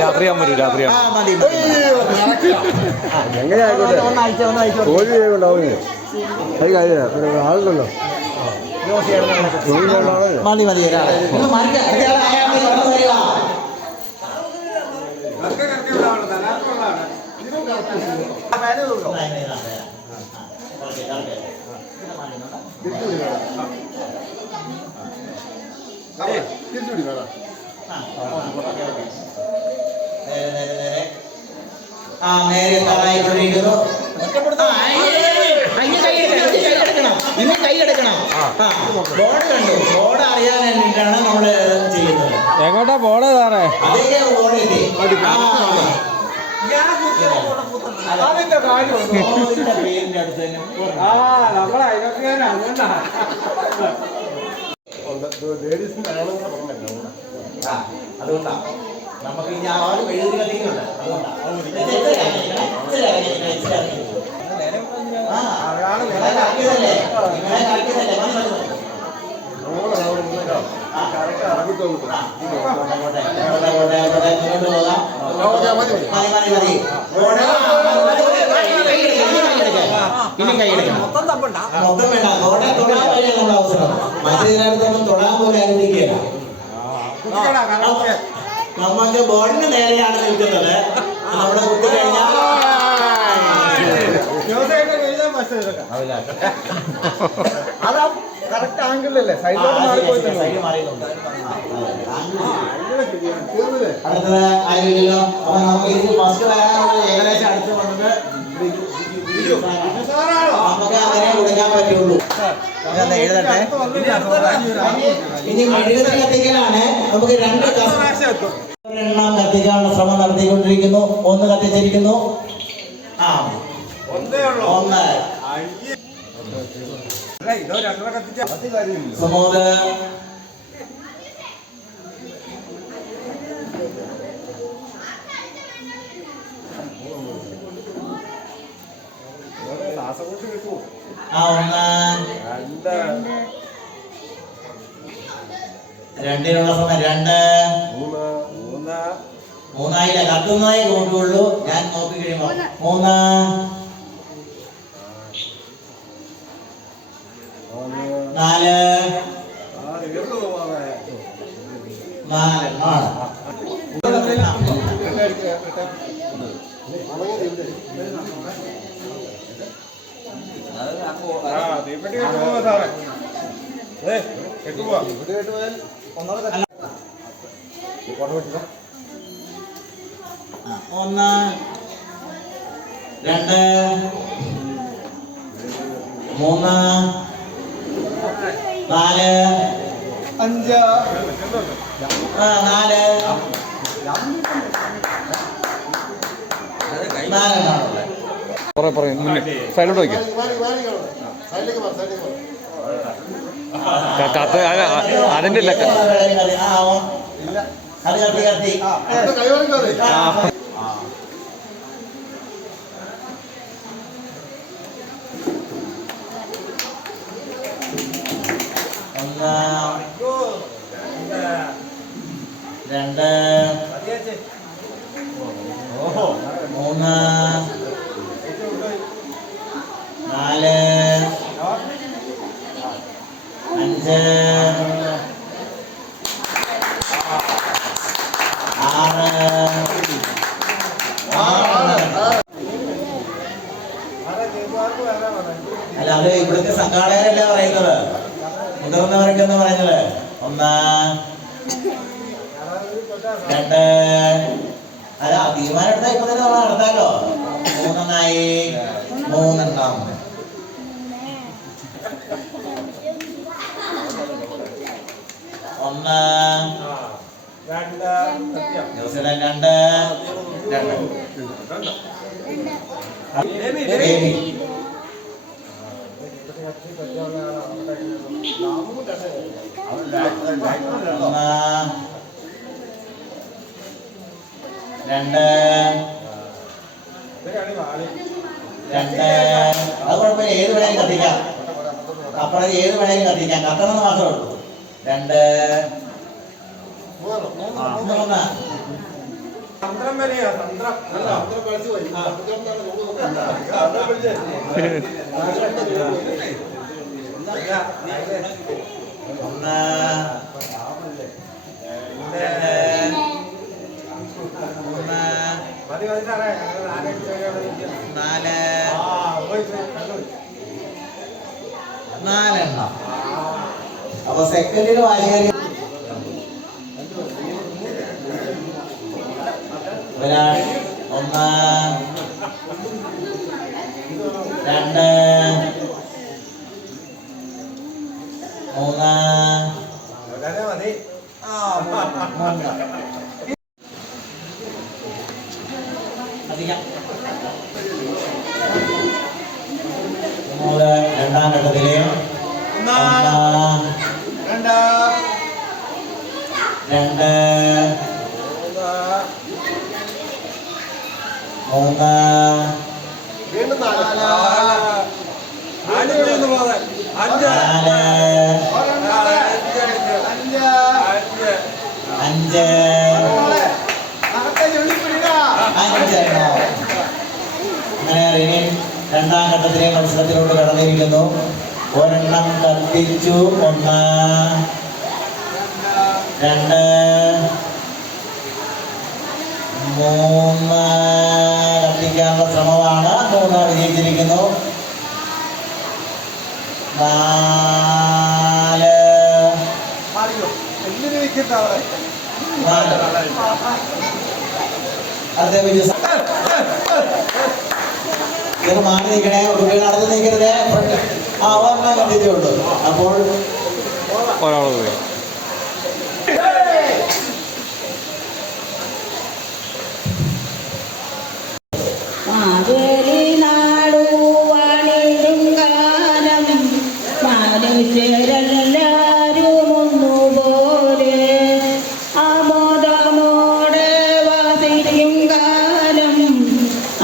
രാത്രിയാകുമ്പോ ആളുണ്ടല്ലോ മതി മതി നേരെ താഴായിക്കൊണ്ടിരിക്കുന്നു. ഇനി കൈയെടുക്കണം. ബോർഡ് കണ്ടു. ബോർഡ് അറിയാൻ വേണ്ടിയിട്ടാണ് നമ്മള് ചെയ്യുന്നത്. എങ്ങോട്ടാ പോണേ സാറേ? അതേ ബോർഡ് എത്തി. പേരിന്റെ അടുത്ത് തന്നെ അതുകൊണ്ടാ നമുക്ക് ഇനി ആരും എഴുതി കത്തിക്കുന്നുണ്ട്. പിന്നെ കൈയെടുക്കണം. മൊത്തം വേണ്ട. തൊടാൻ നമ്മൾ അവസരം മറ്റേതിനടുത്തൊന്നും തൊടാൻ പോലും അനുവദിക്കുകയില്ല. നമുക്ക് ബോർഡിന് നേരെയാണ് നിൽക്കുന്നത്. നമ്മുടെ കുത്തി കഴിഞ്ഞാൽ അതാ കറക്റ്റ് ആംഗിളിലല്ലേ? സൈഡിലോട്ട് മാറിപ്പോയിട്ടുണ്ട്. അടുത്തത് ആയില്ലല്ലോ. അപ്പൊ നമുക്ക് ഇത് ഫസ്റ്റ് വരാനുള്ള ഏകദേശം അടുത്ത് വന്നത് നമുക്ക് അങ്ങനെ കൊടുക്കാൻ പറ്റുള്ളൂ. എഴുതട്ടെ. ഇനി മെഴുകുതിരി കത്തിക്കലാണ്. നമുക്ക് ഒരെണ്ണം കത്തിക്കാനുള്ള ശ്രമം നടത്തിക്കൊണ്ടിരിക്കുന്നു. ഒന്ന് കത്തിച്ചിരിക്കുന്നു. ഒന്ന് സമോദ് രണ്ടിനുള്ള സമയം. രണ്ട് മൂന്നായില്ല. കത്തുന്നതായി നോക്കുള്ളൂ. ഞാൻ നോക്കി കഴിയുമ്പോ മൂന്ന് നാല് ഒന്ന് രണ്ട് മൂന്ന് നാല് അഞ്ച് നാല് സൈഡിലോട്ട് വയ്ക്കാം. അതിന്റെ ഇല്ല. രണ്ട് മൂന്ന് നാല് അഞ്ച് ആറ് അല്ല അത് ഇവിടുത്തെ സംഘാടകരല്ലേ പറയുന്നത്, മുതിർന്നവർക്കെന്ന് പറയുന്നത്. ഒന്ന് രണ്ട് അല്ല തീരുമാനം എടുത്താൽ ഇപ്പൊ തന്നെ നമ്മൾ നടത്താലോ. മൂന്നെണ്ണായി. മൂന്നെണ്ണം. ഒന്ന് ന്യൂസിലാൻഡ് രണ്ട് രണ്ട് രണ്ട് അത് കുഴപ്പമില്ല, ഏത് വേണേലും കത്തിക്കാം. അപ്പഴ ഏത് വേണേലും കത്തിക്കാം, കത്തണമെന്ന് മാത്രമേ ഉള്ളൂ. രണ്ട് മൂന്ന് ഒന്ന് നാലെണ്ണം. അപ്പൊ സെക്കൻഡിൽ വാശികാരി ഒന്ന് രണ്ട് മൂന്ന് അധികം. രണ്ടാം ഘട്ടത്തില് രണ്ട് മൂന്ന് അഞ്ച് അഞ്ചെണ്ണം. അങ്ങനെ രണ്ടാം ഘട്ടത്തിലെ മത്സരത്തിലോട്ട് കടന്നിരിക്കുന്നു. ഒരെണ്ണം കത്തിച്ചു. ഒന്ന് രണ്ട് മൂന്ന് കത്തിക്കാനുള്ള ശ്രമമാണ്. മൂന്ന് വിജയിച്ചിരിക്കുന്നു. നാല് അടുത്ത ഇത് മാറി നിൽക്കണേ, കുട്ടികൾ അടുത്ത് നിൽക്കരുത്. ഒരെണ്ണം കത്തിച്ചുള്ളൂ. അപ്പോൾ ഒരാൾ പോയി. എല്ലാരും ഒന്നുപോലെ ആമോദമോടെ വാസിക്കും കാലം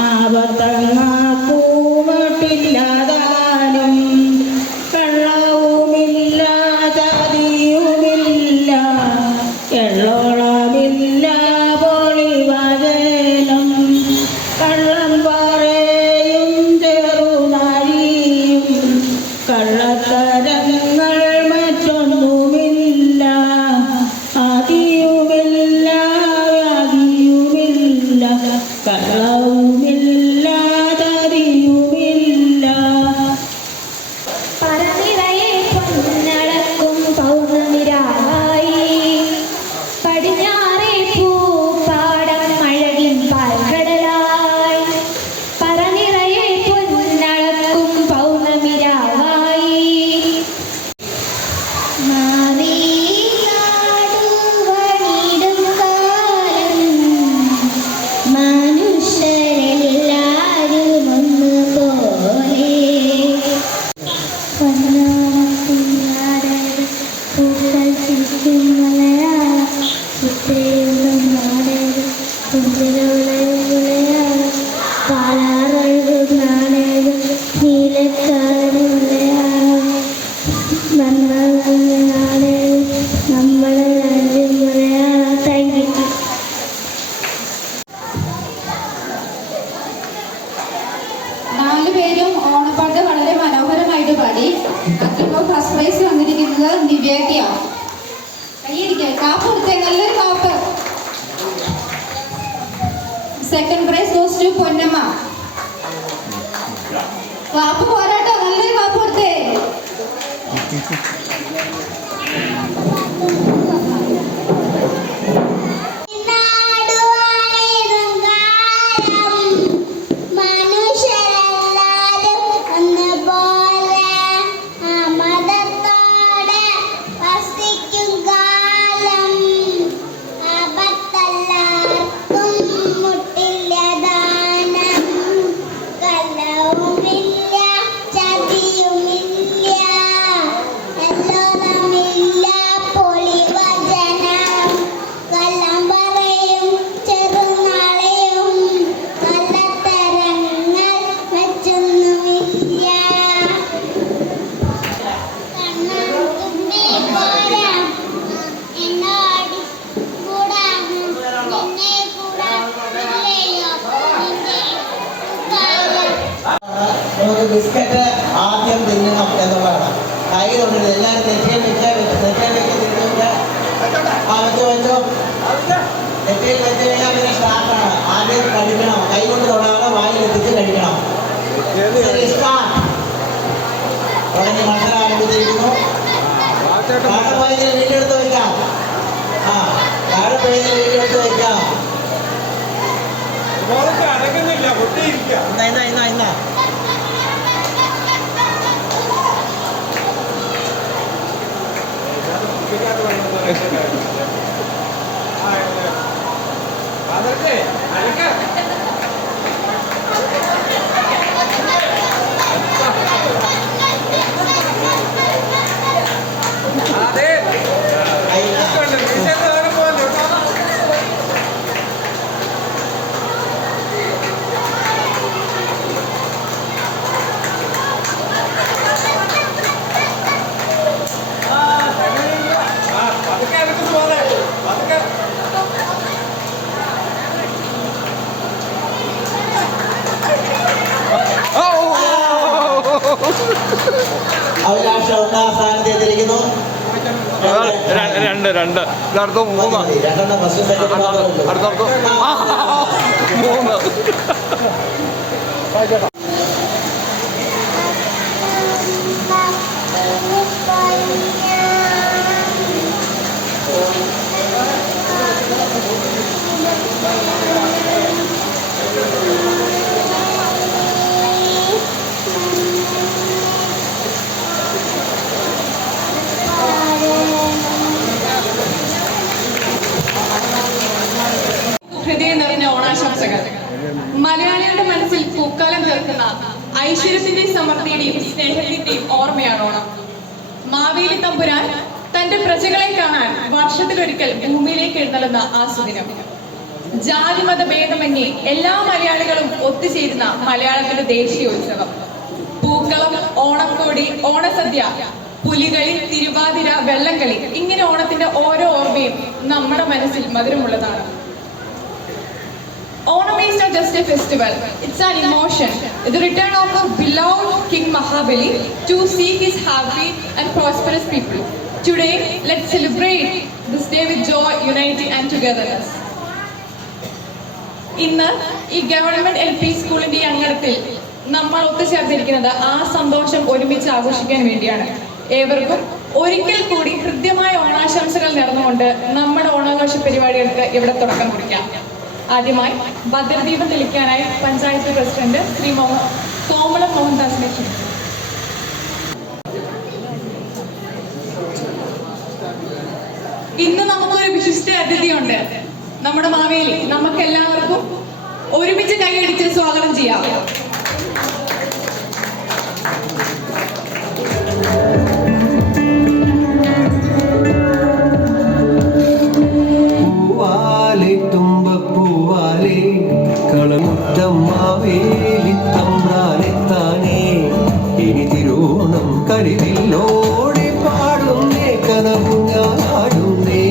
ആപത്തങ്ങാക്കൂമട്ടില്ലാതാനും കള്ളവുമില്ല ചതിയുമില്ല എള്ളോളമില്ല പൊളിവചനം കള്ളം പറയും ചെറുനാഴിയും കള്ളത്തരങ്ങൾ മറ്റൊന്നുമില്ല ആദിയുമില്ല വ്യാധിയുമില്ല കള്ളവുമില്ല തരിയുമില്ല പറനിറയെ പൊന്നടക്കും പൗർണമിരായി പടിഞ്ഞാറേ പൂപ്പാടം അഴകിൻ പാൽക്കടലായി പറനിറയെ പൊന്നടക്കും പൗർണമിരായി മാവേലിനാടുവണിടും കാലം മനുഷ്യരെല്ലാരും ഒന്നുപോലെ പൊന്നാടരുത് പൂക്കൾ ചുറ്റും മലയാളം ചിത്രയൊന്നും നാടരുത് കുഞ്ചിലുളയുളയാണ് പാലാറഴുകുന്നാണേത് നീലക്കാടുകളയാണ് വന്നതാണേത് നമ്മളെ രാജ്യമലയാണ്. Thank you. നാലുപേരും ഓണപ്പാട്ട് വളരെ മനോഹരമായിട്ട് പാടി. അതിപ്പോ ഫസ്റ്റ് പ്രൈസ് വന്നിരിക്കുന്നത് ദിവ്യയ്ക്കാണ്. കൈയടിക്കുക. കാപ്പ് കൊടുത്തേ, നല്ലൊരു കാപ്പ്. Second prize goes to Ponnamma. കാപ്പ് പോരാട്ടോ, നല്ലൊരു കാപ്പ് കൊടുത്തേ. മനുഷ്യരെല്ലാരും ഒന്നുപോലെ മതത്തോടെ വസിക്കും കാലം ആപത്തെല്ലാവർക്കും മുട്ടില്ല ദാനം കള്ളവുമില്ല ചതിയുമില്ല തെറ്റയിൽ വെച്ച് കഴിഞ്ഞാൽ പിന്നെ സ്റ്റാർട്ടാണ്. ആദ്യം കഴിക്കണം, കൈ കൊണ്ട് തൊടാതെ വായിൽ എത്തിച്ച് കഴിക്കണം. തുടങ്ങി മത്സരം ആരംഭിച്ചിരിക്കുന്നു. താഴെ പേജിൽ വീട്ടിലെടുത്ത് വയ്ക്കാം. താഴെ പേജിൽ വീട്ടിലെടുത്ത് വയ്ക്കാം. ഇന്ന അവിനാശ് ഒന്നാം സ്ഥാനത്തെത്തിയിരിക്കുന്നു. രണ്ട് അടുത്ത മൂന്ന് രണ്ടെണ്ണം ഫസ്റ്റ് സെക്കൻഡ് അടുത്ത മൂന്ന്. ഹൃദയം നിറഞ്ഞ ഓണാശംസകൾ. മലയാളികളുടെ മനസ്സിൽ പൂക്കാലം തീർക്കുന്ന ഐശ്വര്യത്തിന്റെയും സമൃദ്ധിയുടെയും സ്നേഹത്തിന്റെയും ഓർമ്മയാണ് ഓണം. മാവേലി തമ്പുരാൻ തന്റെ പ്രജകളെ കാണാൻ വർഷത്തിലൊരിക്കൽ ഭൂമിയിലേക്ക് എഴുന്നള്ളുന്ന ആ സുദിനം. ജാതിമത ഭേദമന്യേ എല്ലാ മലയാളികളും ഒത്തുചേരുന്ന മലയാളത്തിന്റെ ദേശീയോത്സവം. പൂക്കളം, ഓണക്കോടി, ഓണസദ്യ, പുലികളി, തിരുവാതിര, വെള്ളംകളി, ഇങ്ങനെ ഓണത്തിന്റെ ഓരോ ഓർമ്മയും നമ്മുടെ മനസ്സിൽ മധുരമുള്ളതാണ്. Onam is not just a festival, it's an emotion. The return of our beloved King Mahabali to seek his happy and prosperous people. Today, let's celebrate this day with joy, unity and togetherness. ഇന്ന് ഈ government LP സ്കൂളിന്റെ ഈ അങ്കണത്തിൽ നമ്മൾ ഒത്തുചേർന്നിരിക്കുന്നത് ആ സന്തോഷം ഒരുമിച്ച് ആഘോഷിക്കാൻ വേണ്ടിയാണ്. ഏവർക്കും ഒരിക്കൽ കൂടി ഹൃദ്യമായ ഓണാശംസകൾ നേർന്നുകൊണ്ട് നമ്മുടെ ഓണാഘോഷ പരിപാടികൾക്ക് ഇവിടെ തുടക്കം കുറിക്കാം. ആദ്യമായി ഭദ്രദീപം തെളിക്കാനായി പഞ്ചായത്ത് പ്രസിഡന്റ് ശ്രീ കോമളം മോഹൻദാസിനെ ക്ഷണിച്ചു. ഇന്ന് നമുക്കൊരു വിശിഷ്ട അതിഥിയുണ്ട്, നമ്മുടെ മാവേലി. നമുക്ക് എല്ലാവർക്കും ഒരുമിച്ച് കൈയടിച്ച് സ്വാഗതം ചെയ്യാം. തുമ്പപ്പൂവാലേ കളമുറ്റം മാവേലി തമ്പ്രാനെത്താനേ ഇനി തിരുവോണം കരിവില്ലോടെ പാടുന്നേ കനമുഞ്ഞാടുന്നേ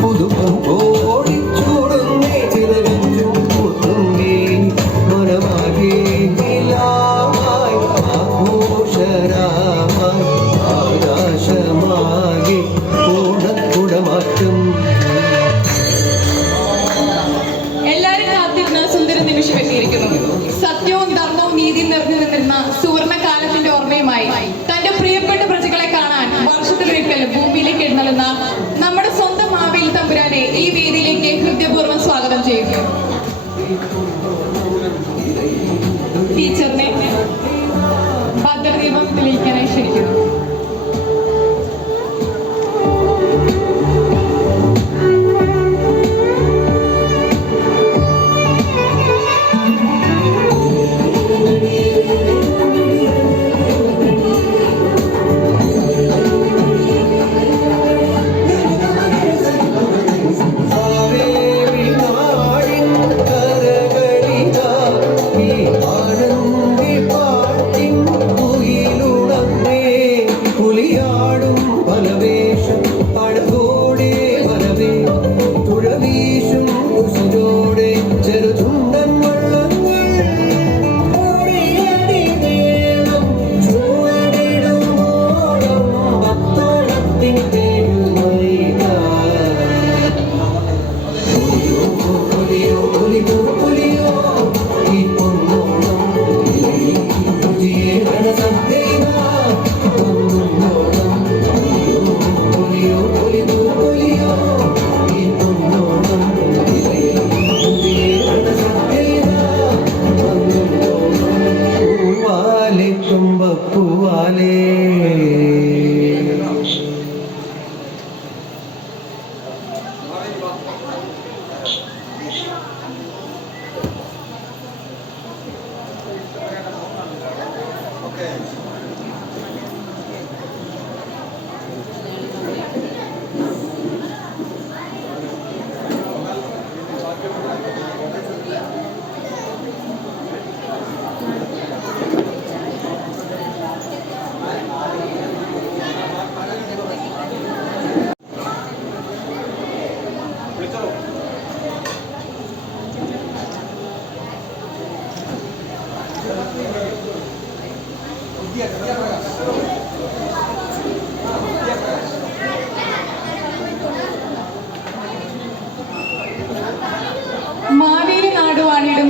പുതുമം ഓടിച്ചൂടുന്നേ ചിലരഞ്ചും കൂട്ടുന്നേ മനമാകെ നിലാമായി ആഘോഷരാമായി ആകാശമാകെ ഓണക്കുടമാറ്റം. സത്യവും ധർമ്മവും നീതിയും നിറഞ്ഞു നിന്നിരുന്ന സുവർണകാലത്തിന്റെ ഓർമ്മയുമായി തന്റെ പ്രിയപ്പെട്ട പ്രജകളെ കാണാൻ വർഷത്തിലൊരിക്കൽ ഭൂമിയിലേക്ക് എഴുന്നള്ളുന്ന നമ്മുടെ സ്വന്തം മാവേലി തമ്പുരാനെ ഈ വേദിയിലേക്ക് ഹൃദയപൂർവ്വം സ്വാഗതം ചെയ്യുന്നു. ടീച്ചറിനെ ഭദ്രദീപം തെളിയിക്കാനായി ക്ഷണിക്കുന്നു.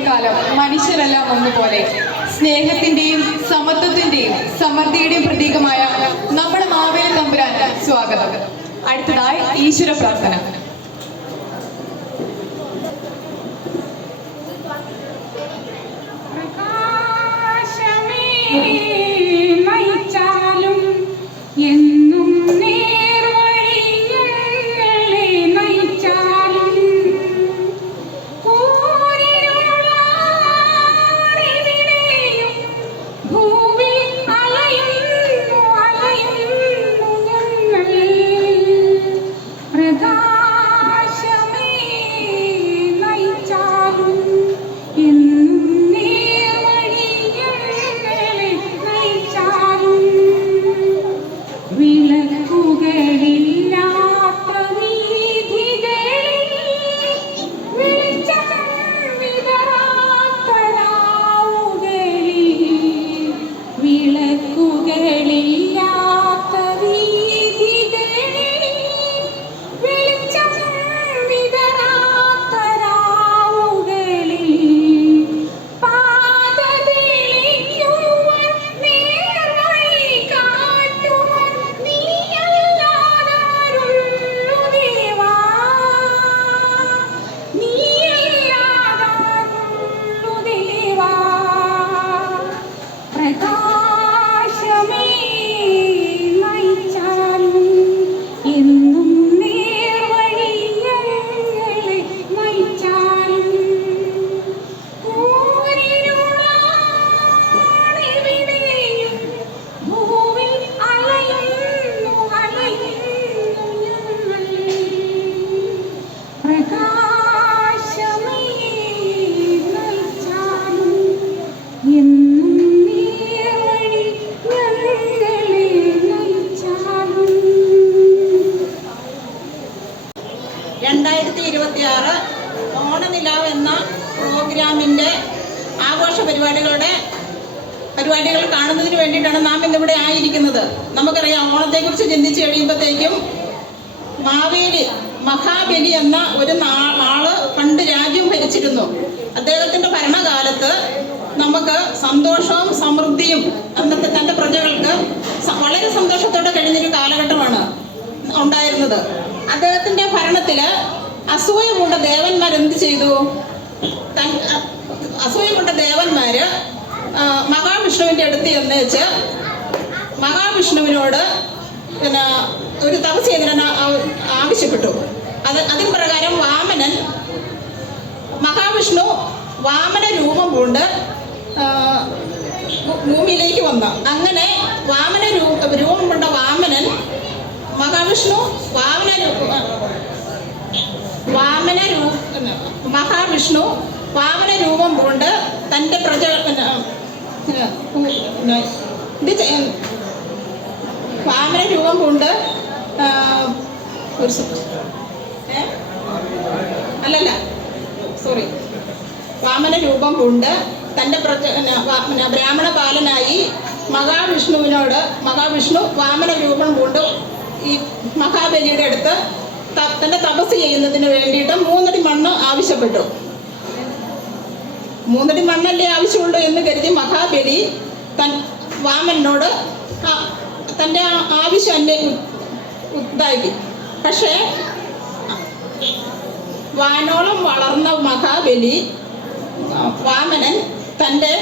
കാലം മനുഷ്യരെല്ലാം ഒന്നുപോലെ സ്നേഹത്തിന്റെയും സമത്വത്തിന്റെയും സമൃദ്ധിയുടെയും പ്രതീകമായ നമ്മുടെ മാവേലി തമ്പുരാൻ സ്വാഗതം. അടുത്തതായി ഈശ്വര പ്രാർത്ഥന. നയിച്ചാലും എന്നും നേർവഴി ഞങ്ങളെ നയിച്ചാലും കൂരിരുളാണെവിടെയും ഭൂമി അലയുന്നു അലയുന്നു ഞങ്ങൾ പ്രകാശമേ നയിച്ചാലും എന്നും നേർവഴി ഞങ്ങളെ നയിച്ചാലും വിളക്കുകളില്ലാത്ത വീഥികളിൽ വെളിച്ചം വിതറാത്ത രാവുകളിൽ വിളക്കുകളില്ലാത്ത വീഥികളിൽ വെളിച്ചം വിതറാത്ത രാവുകളിൽ പാത തെളിക്കുവാൻ നേർവഴി കാട്ടുവാൻ നീയല്ലാതാരുള്ളു ദേവാ നീയല്ലാതാരുള്ളു ദേവാ പ്രകാശമേ നയിച്ചാലും എന്നും നേർവഴി ഞങ്ങളെ നയിച്ചാലും കൂരിരുളാണെവിടെയും ഭൂമി അലയുന്നു അലയുന്നു ഞങ്ങൾ പ്രകാശമേ നയിച്ചാലും എന്നും നേർവഴി ഞങ്ങളെ നയിച്ചാലും. 2026 ഓണനിലാവ് എന്ന പ്രോഗ്രാമിൻ്റെ ആഘോഷ പരിപാടികൾ കാണുന്നതിന് വേണ്ടിയിട്ടാണ് നാം ഇന്നിവിടെ ആയിരിക്കുന്നത്. നമുക്കറിയാം, ഓണത്തെക്കുറിച്ച് ചിന്തിച്ച് കഴിയുമ്പോഴത്തേക്കും മഹാബലി എന്ന ഒരു ആള് പണ്ട് രാജ്യം ഭരിച്ചിരുന്നു. അദ്ദേഹത്തിൻ്റെ ഭരണകാലത്ത് നമുക്ക് സന്തോഷവും സമൃദ്ധിയും അന്നത്തെ തൻ്റെ പ്രജകൾക്ക് വളരെ സന്തോഷത്തോടെ കഴിഞ്ഞൊരു കാലഘട്ടമാണ് ഉണ്ടായിരുന്നത്. അദ്ദേഹത്തിൻ്റെ ഭരണത്തിൽ അസൂയ കൊണ്ട ദേവന്മാർ എന്ത് ചെയ്തു? അസൂയ കൊണ്ട ദേവന്മാർ മഹാവിഷ്ണുവിൻ്റെ അടുത്ത് ചെന്നേച്ച് മഹാവിഷ്ണുവിനോട് ഒരു തപസ് ചെയ്തിടാൻ ആവശ്യപ്പെട്ടു. അതിന് പ്രകാരം മഹാവിഷ്ണു വാമന രൂപം കൊണ്ട് ഭൂമിയിലേക്ക് വന്നു. അങ്ങനെ രൂപം കൊണ്ട വാമനൻ മഹാവിഷ്ണു വാമന രൂപം കൊണ്ട് തൻ്റെ വാമന രൂപം കൊണ്ട് വാമന രൂപം കൊണ്ട് തൻ്റെ ബ്രാഹ്മണ പാലനായി മഹാവിഷ്ണു വാമന രൂപം കൊണ്ട് ഈ മഹാബലിയുടെ അടുത്ത് തൻ്റെ തപസ് ചെയ്യുന്നതിന് വേണ്ടിയിട്ട് 3 അടി മണ്ണ് ആവശ്യപ്പെട്ടു. 3 അടി മണ്ണല്ലേ ആവശ്യമുള്ളൂ എന്ന് കരുതി മഹാബലി വാമനോട് തൻ്റെ ആവശ്യം ഇതാക്കി. പക്ഷേ വാനോളം വളർന്ന വാമനൻ തൻ്റെ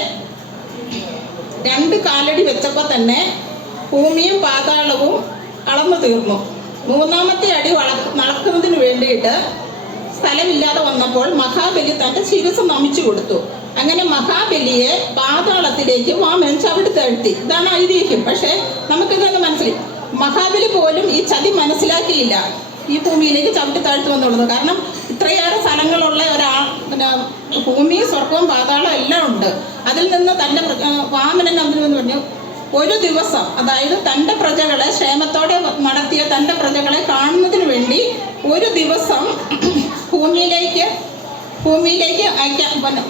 2 കാലടി വെച്ചപ്പോൾ തന്നെ ഭൂമിയും പാതാളവും അളന്നു തീർന്നു. 3ാമത്തെ അടി നടക്കുന്നതിന് വേണ്ടിയിട്ട് സ്ഥലമില്ലാതെ വന്നപ്പോൾ മഹാബലി തൻ്റെ ശിരസ് നമിച്ചു കൊടുത്തു. അങ്ങനെ മഹാബലിയെ പാതാളത്തിലേക്ക് വാമനൻ ചവിട്ടി താഴ്ത്തി. ഇതാണ് ഐതിഹ്യം. പക്ഷേ നമുക്കിതൊന്ന് മനസ്സിലായി, മഹാബലി പോലും ഈ ചതി മനസ്സിലാക്കിയില്ല, ഈ ഭൂമിയിലേക്ക് ചവിട്ടി താഴ്ത്തുമെന്നുള്ളത്. കാരണം ഇത്രയേറെ സ്ഥലങ്ങളുള്ള ഭൂമി, സ്വർഗവും പാതാളം എല്ലാം ഉണ്ട്. അതിൽ നിന്ന് തൻ്റെ വാമനൻ അതിനെന്ന് പറഞ്ഞു, ഒരു ദിവസം, അതായത് തൻ്റെ പ്രജകളെ ക്ഷേമത്തോടെ നടത്തിയ തൻ്റെ പ്രജകളെ കാണുന്നതിന് വേണ്ടി ഒരു ദിവസം ഭൂമിയിലേക്ക്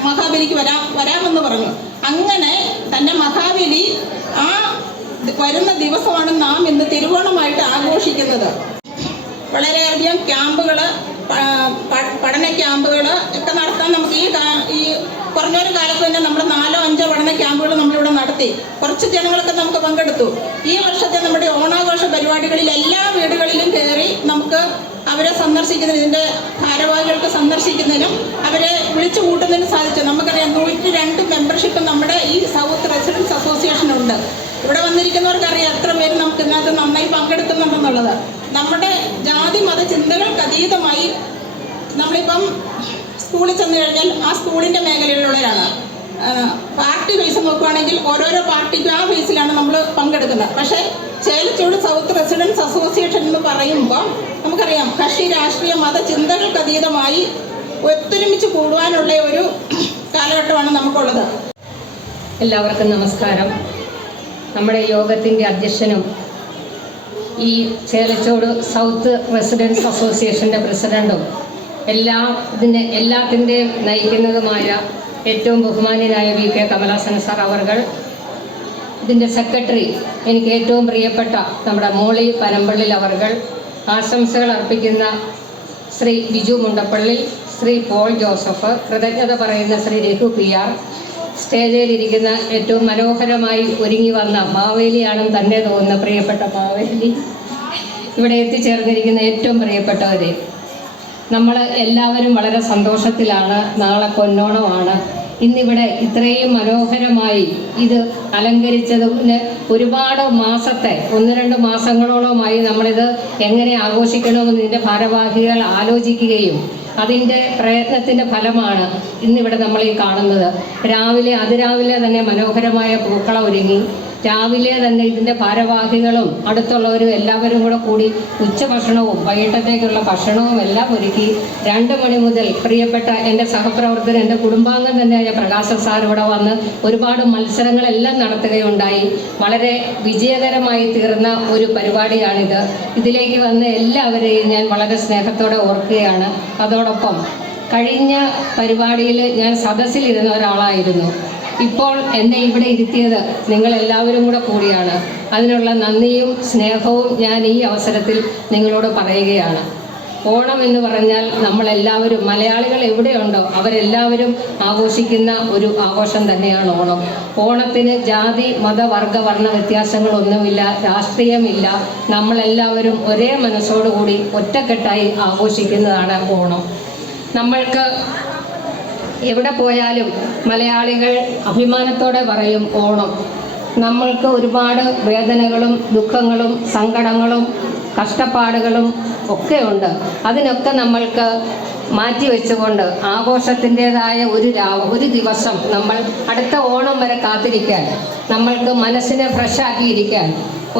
മഹാബലിക്ക് വരാമെന്ന് പറഞ്ഞു. അങ്ങനെ തന്നെ മഹാബലി ആ വരുന്ന ദിവസമാണ് നാം ഇന്ന് തിരുവോണമായിട്ട് ആഘോഷിക്കുന്നത്. വളരെയധികം ക്യാമ്പുകൾ പഠന ക്യാമ്പുകൾ ഒക്കെ നടത്താൻ നമുക്ക് ഈ കുറഞ്ഞൊരു കാലത്ത് തന്നെ നമ്മൾ 4-5 പഠന ക്യാമ്പുകൾ നമ്മളിവിടെ നടത്തി. കുറച്ച് ജനങ്ങളൊക്കെ നമുക്ക് പങ്കെടുത്തു. ഈ വർഷത്തെ നമ്മുടെ ഓണാഘോഷ പരിപാടികളിൽ എല്ലാ വീടുകളിലും കയറി നമുക്ക് അവരെ സന്ദർശിക്കുന്നതിന്, ഇതിൻ്റെ ഭാരവാഹികൾക്ക് സന്ദർശിക്കുന്നതിനും അവരെ വിളിച്ചു കൂട്ടുന്നതിനും സാധിച്ചു. നമുക്കറിയാം 102 മെമ്പർഷിപ്പ് നമ്മുടെ ഈ സൗത്ത് റെസിഡൻസ് അസോസിയേഷനുണ്ട്. ഇവിടെ വന്നിരിക്കുന്നവർക്കറിയാം എത്ര പേര് നമുക്ക് ഇതിനകത്ത് നന്നായി പങ്കെടുക്കുന്നുണ്ടെന്നുള്ളത്. നമ്മുടെ ജാതി മത ചിന്തകൾക്ക് അതീതമായി നമ്മളിപ്പം സ്കൂളിൽ ചെന്ന് കഴിഞ്ഞാൽ ആ സ്കൂളിൻ്റെ മേഖലയിലുള്ളവരാണ്. പാർട്ടി ബേസ് നോക്കുകയാണെങ്കിൽ ഓരോരോ പാർട്ടിക്കും ആ ബേസിലാണ് നമ്മൾ പങ്കെടുക്കുന്നത്. പക്ഷേ ചേലച്ചൂട് സൗത്ത് റെസിഡൻസ് അസോസിയേഷൻ എന്ന് പറയുമ്പോൾ നമുക്കറിയാം കക്ഷി രാഷ്ട്രീയ മത ചിന്തകൾക്ക് അതീതമായി ഒത്തൊരുമിച്ച് കൂടുവാനുള്ള ഒരു കാലഘട്ടമാണ് നമുക്കുള്ളത്. എല്ലാവർക്കും നമസ്കാരം. നമ്മുടെ യോഗത്തിൻ്റെ അധ്യക്ഷനും ഈ ചേലച്ചോട് സൗത്ത് റെസിഡൻസ് അസോസിയേഷൻ്റെ പ്രസിഡൻറ്റും എല്ലാത്തിൻ്റെയും നയിക്കുന്നതുമായ ഏറ്റവും ബഹുമാന്യനായ VK കമലാസൻ സാർ അവർകൾ, ഇതിൻ്റെ സെക്രട്ടറി എനിക്ക് ഏറ്റവും പ്രിയപ്പെട്ട നമ്മുടെ മോളി പനമ്പള്ളിൽ അവർകൾ, ആശംസകൾ അർപ്പിക്കുന്ന ശ്രീ ബിജു മുണ്ടപ്പള്ളി, ശ്രീ പോൾ ജോസഫ്, കൃതജ്ഞത പറയുന്ന ശ്രീ രഘു PR, സ്റ്റേജിലിരിക്കുന്ന ഏറ്റവും മനോഹരമായി ഒരുങ്ങി വന്ന മാവേലിയാണെന്ന് തന്നെ തോന്നുന്ന പ്രിയപ്പെട്ട മാവേലി, ഇവിടെ എത്തിച്ചേർന്നിരിക്കുന്ന ഏറ്റവും പ്രിയപ്പെട്ടവരെ, നമ്മൾ എല്ലാവരും വളരെ സന്തോഷത്തിലാണ്. നാളെ പൊന്നോണമാണ്. ഇന്നിവിടെ ഇത്രയും മനോഹരമായി ഇത് അലങ്കരിച്ചതിന് ഒരുപാട് മാസത്തെ 1-2 മാസങ്ങളോളമായി നമ്മളിത് എങ്ങനെ ആഘോഷിക്കണമെന്ന് ഇതിൻ്റെ ഭാരവാഹികൾ ആലോചിക്കുകയും അതിൻ്റെ പ്രയത്നത്തിൻ്റെ ഫലമാണ് ഇന്നിവിടെ നമ്മൾ ഈ കാണുന്നത്. അതിരാവിലെ തന്നെ മനോഹരമായ പൂക്കളം ഒരുങ്ങി, രാവിലെ തന്നെ ഇതിൻ്റെ ഭാരവാഹികളും അടുത്തുള്ളവരും എല്ലാവരും കൂടി ഉച്ചഭക്ഷണവും വൈകിട്ടത്തേക്കുള്ള ഭക്ഷണവും എല്ലാം ഒരുക്കി 2 മണി മുതൽ പ്രിയപ്പെട്ട എൻ്റെ സഹപ്രവർത്തകൻ, എൻ്റെ കുടുംബാംഗം തന്നെയായ പ്രകാശൻ സാർ ഇവിടെ വന്ന് ഒരുപാട് മത്സരങ്ങളെല്ലാം നടത്തുകയുണ്ടായി. വളരെ വിജയകരമായി തീർന്ന ഒരു പരിപാടിയാണിത്. ഇതിലേക്ക് വന്ന എല്ലാവരെയും ഞാൻ വളരെ സ്നേഹത്തോടെ ഓർക്കുകയാണ്. അതോടൊപ്പം കഴിഞ്ഞ പരിപാടിയിൽ ഞാൻ സദസ്സിലിരുന്ന ഒരാളായിരുന്നു. ഇപ്പോൾ എന്നെ ഇവിടെ ഇരുത്തിയത് നിങ്ങളെല്ലാവരും കൂടിയാണ്. അതിനുള്ള നന്ദിയും സ്നേഹവും ഞാൻ ഈ അവസരത്തിൽ നിങ്ങളോട് പറയുകയാണ്. ഓണം എന്ന് പറഞ്ഞാൽ നമ്മളെല്ലാവരും, മലയാളികൾ എവിടെയുണ്ടോ അവരെല്ലാവരും ആഘോഷിക്കുന്ന ഒരു ആഘോഷം തന്നെയാണ് ഓണം. ഓണത്തിന് ജാതി മത വർഗ വർണ്ണ വ്യത്യാസങ്ങളൊന്നുമില്ല, രാഷ്ട്രീയമില്ല. നമ്മളെല്ലാവരും ഒരേ മനസ്സോടുകൂടി ഒറ്റക്കെട്ടായി ആഘോഷിക്കുന്നതാണ് ഓണം. നമ്മൾക്ക് എവിടെ പോയാലും മലയാളികൾ അഭിമാനത്തോടെ പറയും ഓണം. നമ്മൾക്ക് ഒരുപാട് വേദനകളും ദുഃഖങ്ങളും സങ്കടങ്ങളും കഷ്ടപ്പാടുകളും ഒക്കെ ഉണ്ട്. അതിനൊക്കെ നമ്മൾക്ക് മാറ്റിവെച്ചുകൊണ്ട് ആഘോഷത്തിൻ്റെതായ ഒരു ദിവസം നമ്മൾ അടുത്ത ഓണം വരെ കാത്തിരിക്കാൻ, നമ്മൾക്ക് മനസ്സിനെ ഫ്രഷാക്കിയിരിക്കാൻ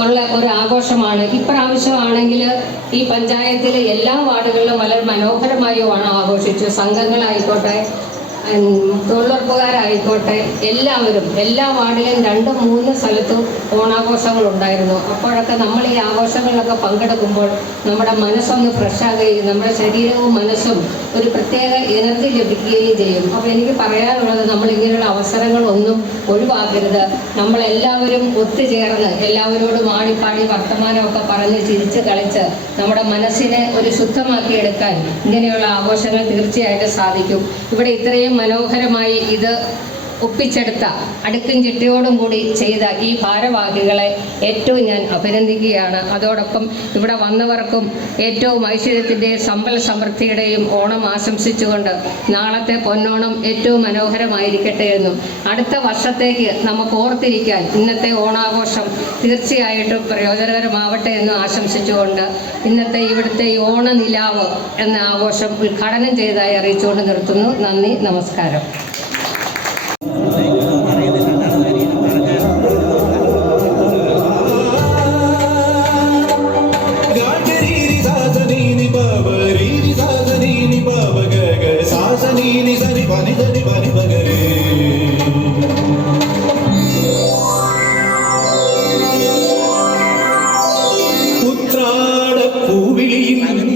ഉള്ള ഒരു ആഘോഷമാണ്. ഇപ്രാവശ്യമാണെങ്കിൽ ഈ പഞ്ചായത്തിലെ എല്ലാ വാർഡുകളിലും വളരെ മനോഹരമായി ഓണം ആഘോഷിച്ചു. സംഘങ്ങളായിക്കോട്ടെ, തൊഴിലുറപ്പുകാരായിക്കോട്ടെ, എല്ലാവരും എല്ലാ വാർഡിലും 2-3 സ്ഥലത്തും ഓണാഘോഷങ്ങളുണ്ടായിരുന്നു. അപ്പോഴൊക്കെ നമ്മൾ ഈ ആഘോഷങ്ങളിലൊക്കെ പങ്കെടുക്കുമ്പോൾ നമ്മുടെ മനസ്സൊന്ന് ഫ്രഷാകുകയും നമ്മുടെ ശരീരവും മനസ്സും ഒരു പ്രത്യേക എനർജി ലഭിക്കുകയും ചെയ്യും. അപ്പോൾ എനിക്ക് പറയാനുള്ളത്, നമ്മളിങ്ങനെയുള്ള അവസരങ്ങളൊന്നും ഒഴിവാക്കരുത്. നമ്മളെല്ലാവരും ഒത്തുചേർന്ന് എല്ലാവരോടും ആടിപ്പാടി വർത്തമാനമൊക്കെ പറഞ്ഞ് ചിരിച്ച് കളിച്ച് നമ്മുടെ മനസ്സിനെ ഒരു ശുദ്ധമാക്കിയെടുക്കാൻ ഇങ്ങനെയുള്ള ആഘോഷങ്ങൾ തീർച്ചയായിട്ടും സാധിക്കും. ഇവിടെ ഇത്രയും മനോഹരമായി ഇത് ഒപ്പിച്ചെടുത്ത അടുക്കും ചിട്ടയോടും കൂടി ചെയ്ത ഈ ഭാരവാഹികളെ ഏറ്റവും ഞാൻ അഭിനന്ദിക്കുകയാണ്. അതോടൊപ്പം ഇവിടെ വന്നവർക്കും ഏറ്റവും ഐശ്വര്യത്തിൻ്റെയും സമ്പൽ സമൃദ്ധിയുടെയും ഓണം ആശംസിച്ചുകൊണ്ട് നാളത്തെ പൊന്നോണം ഏറ്റവും മനോഹരമായിരിക്കട്ടെ എന്നും അടുത്ത വർഷത്തേക്ക് നമുക്ക് ഓർത്തിരിക്കാൻ ഇന്നത്തെ ഓണാഘോഷം തീർച്ചയായിട്ടും പ്രയോജനകരമാവട്ടെ എന്നും ആശംസിച്ചുകൊണ്ട് ഇന്നത്തെ ഇവിടുത്തെ ഈ ഓണനിലാവ് എന്ന ആഘോഷം ഉദ്ഘാടനം ചെയ്തതായി അറിയിച്ചുകൊണ്ട് നിർത്തുന്നു. നന്ദി, നമസ്കാരം.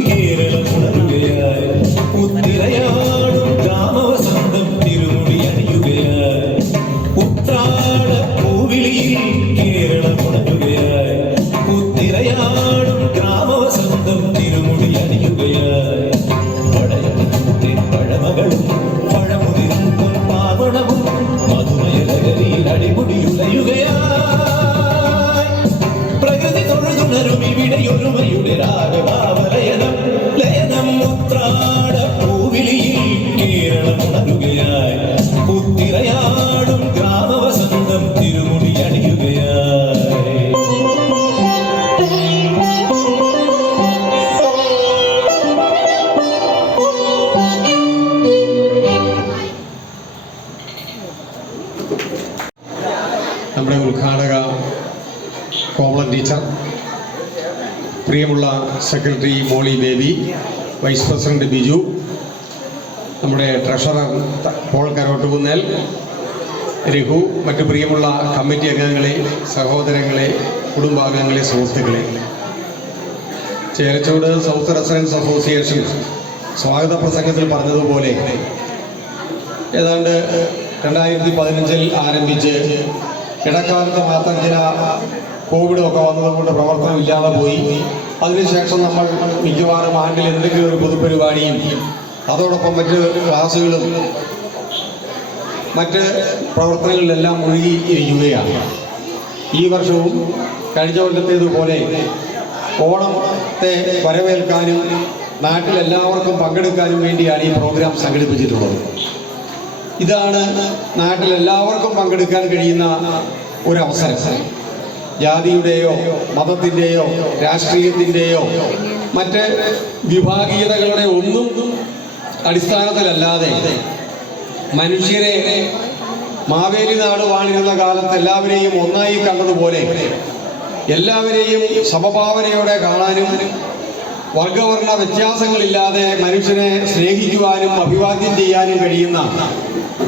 കേരളം ഉണരുകയായി ഉത്തിരയാടും ഗ്രാമവസന്തം തിരുമുടി ടീച്ചർ, പ്രിയമുള്ള സെക്രട്ടറി മോളി ബേബി, വൈസ് പ്രസിഡന്റ് ബിജു, നമ്മുടെ ട്രഷറർ പോൾ കരോട്ടുകുന്നേൽ, രഘു, മറ്റു പ്രിയമുള്ള കമ്മിറ്റി അംഗങ്ങളെ, സഹോദരങ്ങളെ, കുടുംബാംഗങ്ങളെ, സുഹൃത്തുക്കളെ, ചേരച്ചോട് സൗത്ത് റെസിഡൻസ് അസോസിയേഷൻ സ്വാഗത പ്രസംഗത്തിൽ പറഞ്ഞതുപോലെ ഏതാണ്ട് 2015 ആരംഭിച്ച് ഇടക്കാലത്ത് മാത്രം ചില കോവിഡൊക്കെ വന്നതുകൊണ്ട് പ്രവർത്തനം ഇല്ലാതെ പോയി. അതിനുശേഷം നമ്മൾ മിക്കവാറും ആണ്ടിൽ എന്തെങ്കിലും ഒരു പൊതുപരിപാടിയും അതോടൊപ്പം മറ്റ് ക്ലാസ്സുകളും മറ്റ് പ്രവർത്തനങ്ങളിലെല്ലാം മുഴുകി ഇരിക്കുകയാണ്. ഈ വർഷവും കഴിഞ്ഞ കൊല്ലത്തേതുപോലെ ഓണത്തെ വരവേൽക്കാനും നാട്ടിലെല്ലാവർക്കും പങ്കെടുക്കാനും വേണ്ടിയാണ് ഈ പ്രോഗ്രാം സംഘടിപ്പിച്ചിട്ടുള്ളത്. ഇതാണ് നാട്ടിലെല്ലാവർക്കും പങ്കെടുക്കാൻ കഴിയുന്ന ഒരവസരം. ജാതിയുടെയോ മതത്തിൻ്റെയോ രാഷ്ട്രീയത്തിൻ്റെയോ മറ്റ് വിഭാഗീയതകളുടെ ഒന്നും അടിസ്ഥാനത്തിലല്ലാതെ മനുഷ്യരെ മാവേലി നാട് വാണിരുന്ന കാലത്ത് എല്ലാവരെയും ഒന്നായി കണ്ടതുപോലെ എല്ലാവരെയും സമഭാവനയോടെ കാണാനും വർഗവർണ്ണ വ്യത്യാസങ്ങളില്ലാതെ മനുഷ്യനെ സ്നേഹിക്കുവാനും അഭിവാദ്യം ചെയ്യാനും കഴിയുന്ന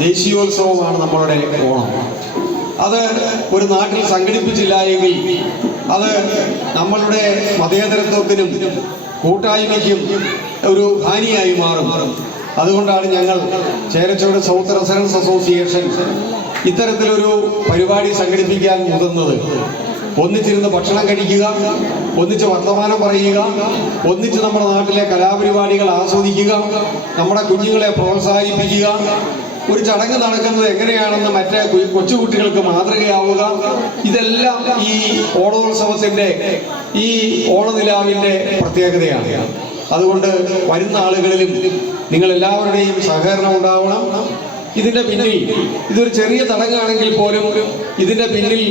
ദേശീയോത്സവമാണ് നമ്മളുടെ ഓണം. അത് ഒരു നാട്ടിൽ സംഘടിപ്പിച്ചില്ല എങ്കിൽ അത് നമ്മളുടെ മതേതരത്വത്തിനും കൂട്ടായ്മയ്ക്കും ഒരു ഹാനിയായി മാറും. അതുകൊണ്ടാണ് ഞങ്ങൾ ചേരച്ചോട് സൗത്ത് റെസിഡൻസ് അസോസിയേഷൻ ഇത്തരത്തിലൊരു പരിപാടി സംഘടിപ്പിക്കാൻ മുതിർന്നത്. ഒന്നിച്ചിരുന്ന് ഭക്ഷണം കഴിക്കുക, ഒന്നിച്ച് വർത്തമാനം പറയുക, ഒന്നിച്ച് നമ്മുടെ നാട്ടിലെ കലാപരിപാടികൾ ആസ്വദിക്കുക, നമ്മുടെ കുഞ്ഞുങ്ങളെ പ്രോത്സാഹിപ്പിക്കുക, ഒരു ചടങ്ങ് നടക്കുന്നത് എങ്ങനെയാണെന്ന് മറ്റേ കൊച്ചുകുട്ടികൾക്ക് മാതൃകയാവുക. ഇതെല്ലാം ഈ ഓണോത്സവത്തിൻ്റെ, ഈ ഓണനിലാവിൻ്റെ പ്രത്യേകതയാണ്. അതുകൊണ്ട് വരുന്ന ആളുകളിലും നിങ്ങളെല്ലാവരുടെയും സഹകരണം ഉണ്ടാവണം. ഇതിൻ്റെ പിന്നിൽ ഇതൊരു ചെറിയ ചടങ്ങാണെങ്കിൽ പോലും ഇതിൻ്റെ പിന്നിൽ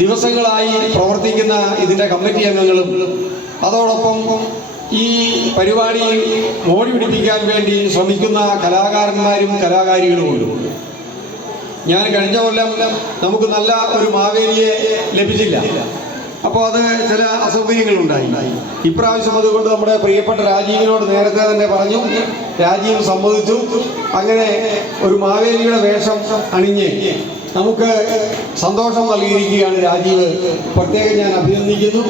ദിവസങ്ങളായി പ്രവർത്തിക്കുന്ന ഇതിൻ്റെ കമ്മിറ്റി അംഗങ്ങളും അതോടൊപ്പം ഈ പരിപാടി മോടി പിടിപ്പിക്കാൻ വേണ്ടി ശ്രമിക്കുന്ന കലാകാരന്മാരും കലാകാരികളുമുണ്ട്. ഞാൻ കഴിഞ്ഞ കൊല്ലം നമുക്ക് നല്ല ഒരു മാവേലിയെ ലഭിച്ചില്ല. അപ്പോൾ അത് ചില അസൗകര്യങ്ങളുണ്ടായി. ഇപ്രാവശ്യം അതുകൊണ്ട് നമ്മുടെ പ്രിയപ്പെട്ട രാജീവിനോട് നേരത്തെ തന്നെ പറഞ്ഞു, രാജീവ് സമ്മതിച്ചു. അങ്ങനെ ഒരു മാവേലിയുടെ വേഷം അണിഞ്ഞ് നമുക്ക് സന്തോഷം നൽകിയിരിക്കുകയാണ് രാജീവ്. പ്രത്യേകം ഞാൻ അഭിനന്ദിക്കുന്നു.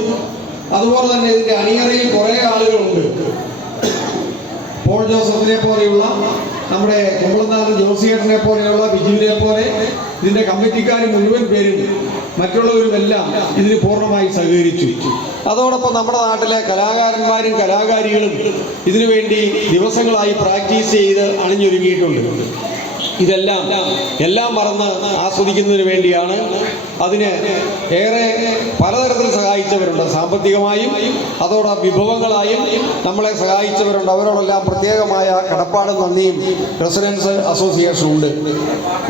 അതുപോലെ തന്നെ ഇതിൻ്റെ അണിയറയിൽ കുറേ ആളുകളുണ്ട്. പോൾ ജോസഫിനെ പോലെയുള്ള, നമ്മുടെ കുമ്പളനാഥൻ ജോസിയേട്ടനെ പോലെയുള്ള, ബിജുവിനെ പോലെ ഇതിൻ്റെ കമ്മിറ്റിക്കാർ മുഴുവൻ പേരും മറ്റുള്ളവരുമെല്ലാം ഇതിന് പൂർണ്ണമായി സഹകരിച്ചു. അതോടൊപ്പം നമ്മുടെ നാട്ടിലെ കലാകാരന്മാരും കലാകാരികളും ഇതിനുവേണ്ടി ദിവസങ്ങളായി പ്രാക്ടീസ് ചെയ്ത് അണിഞ്ഞൊരുങ്ങിയിട്ടുണ്ട്. എല്ലാം മറന്ന് ആസ്വദിക്കുന്നതിന് വേണ്ടിയാണ്. അതിന് ഏറെ പലതരത്തിൽ സഹായിച്ചവരുണ്ട്. സാമ്പത്തികമായും അതോടൊപ്പം വിഭവങ്ങളായും നമ്മളെ സഹായിച്ചവരുണ്ട്. അവരോടെല്ലാം പ്രത്യേകമായ കടപ്പാടും നന്ദിയും റെസിഡൻസ് അസോസിയേഷൻ ഉണ്ട്.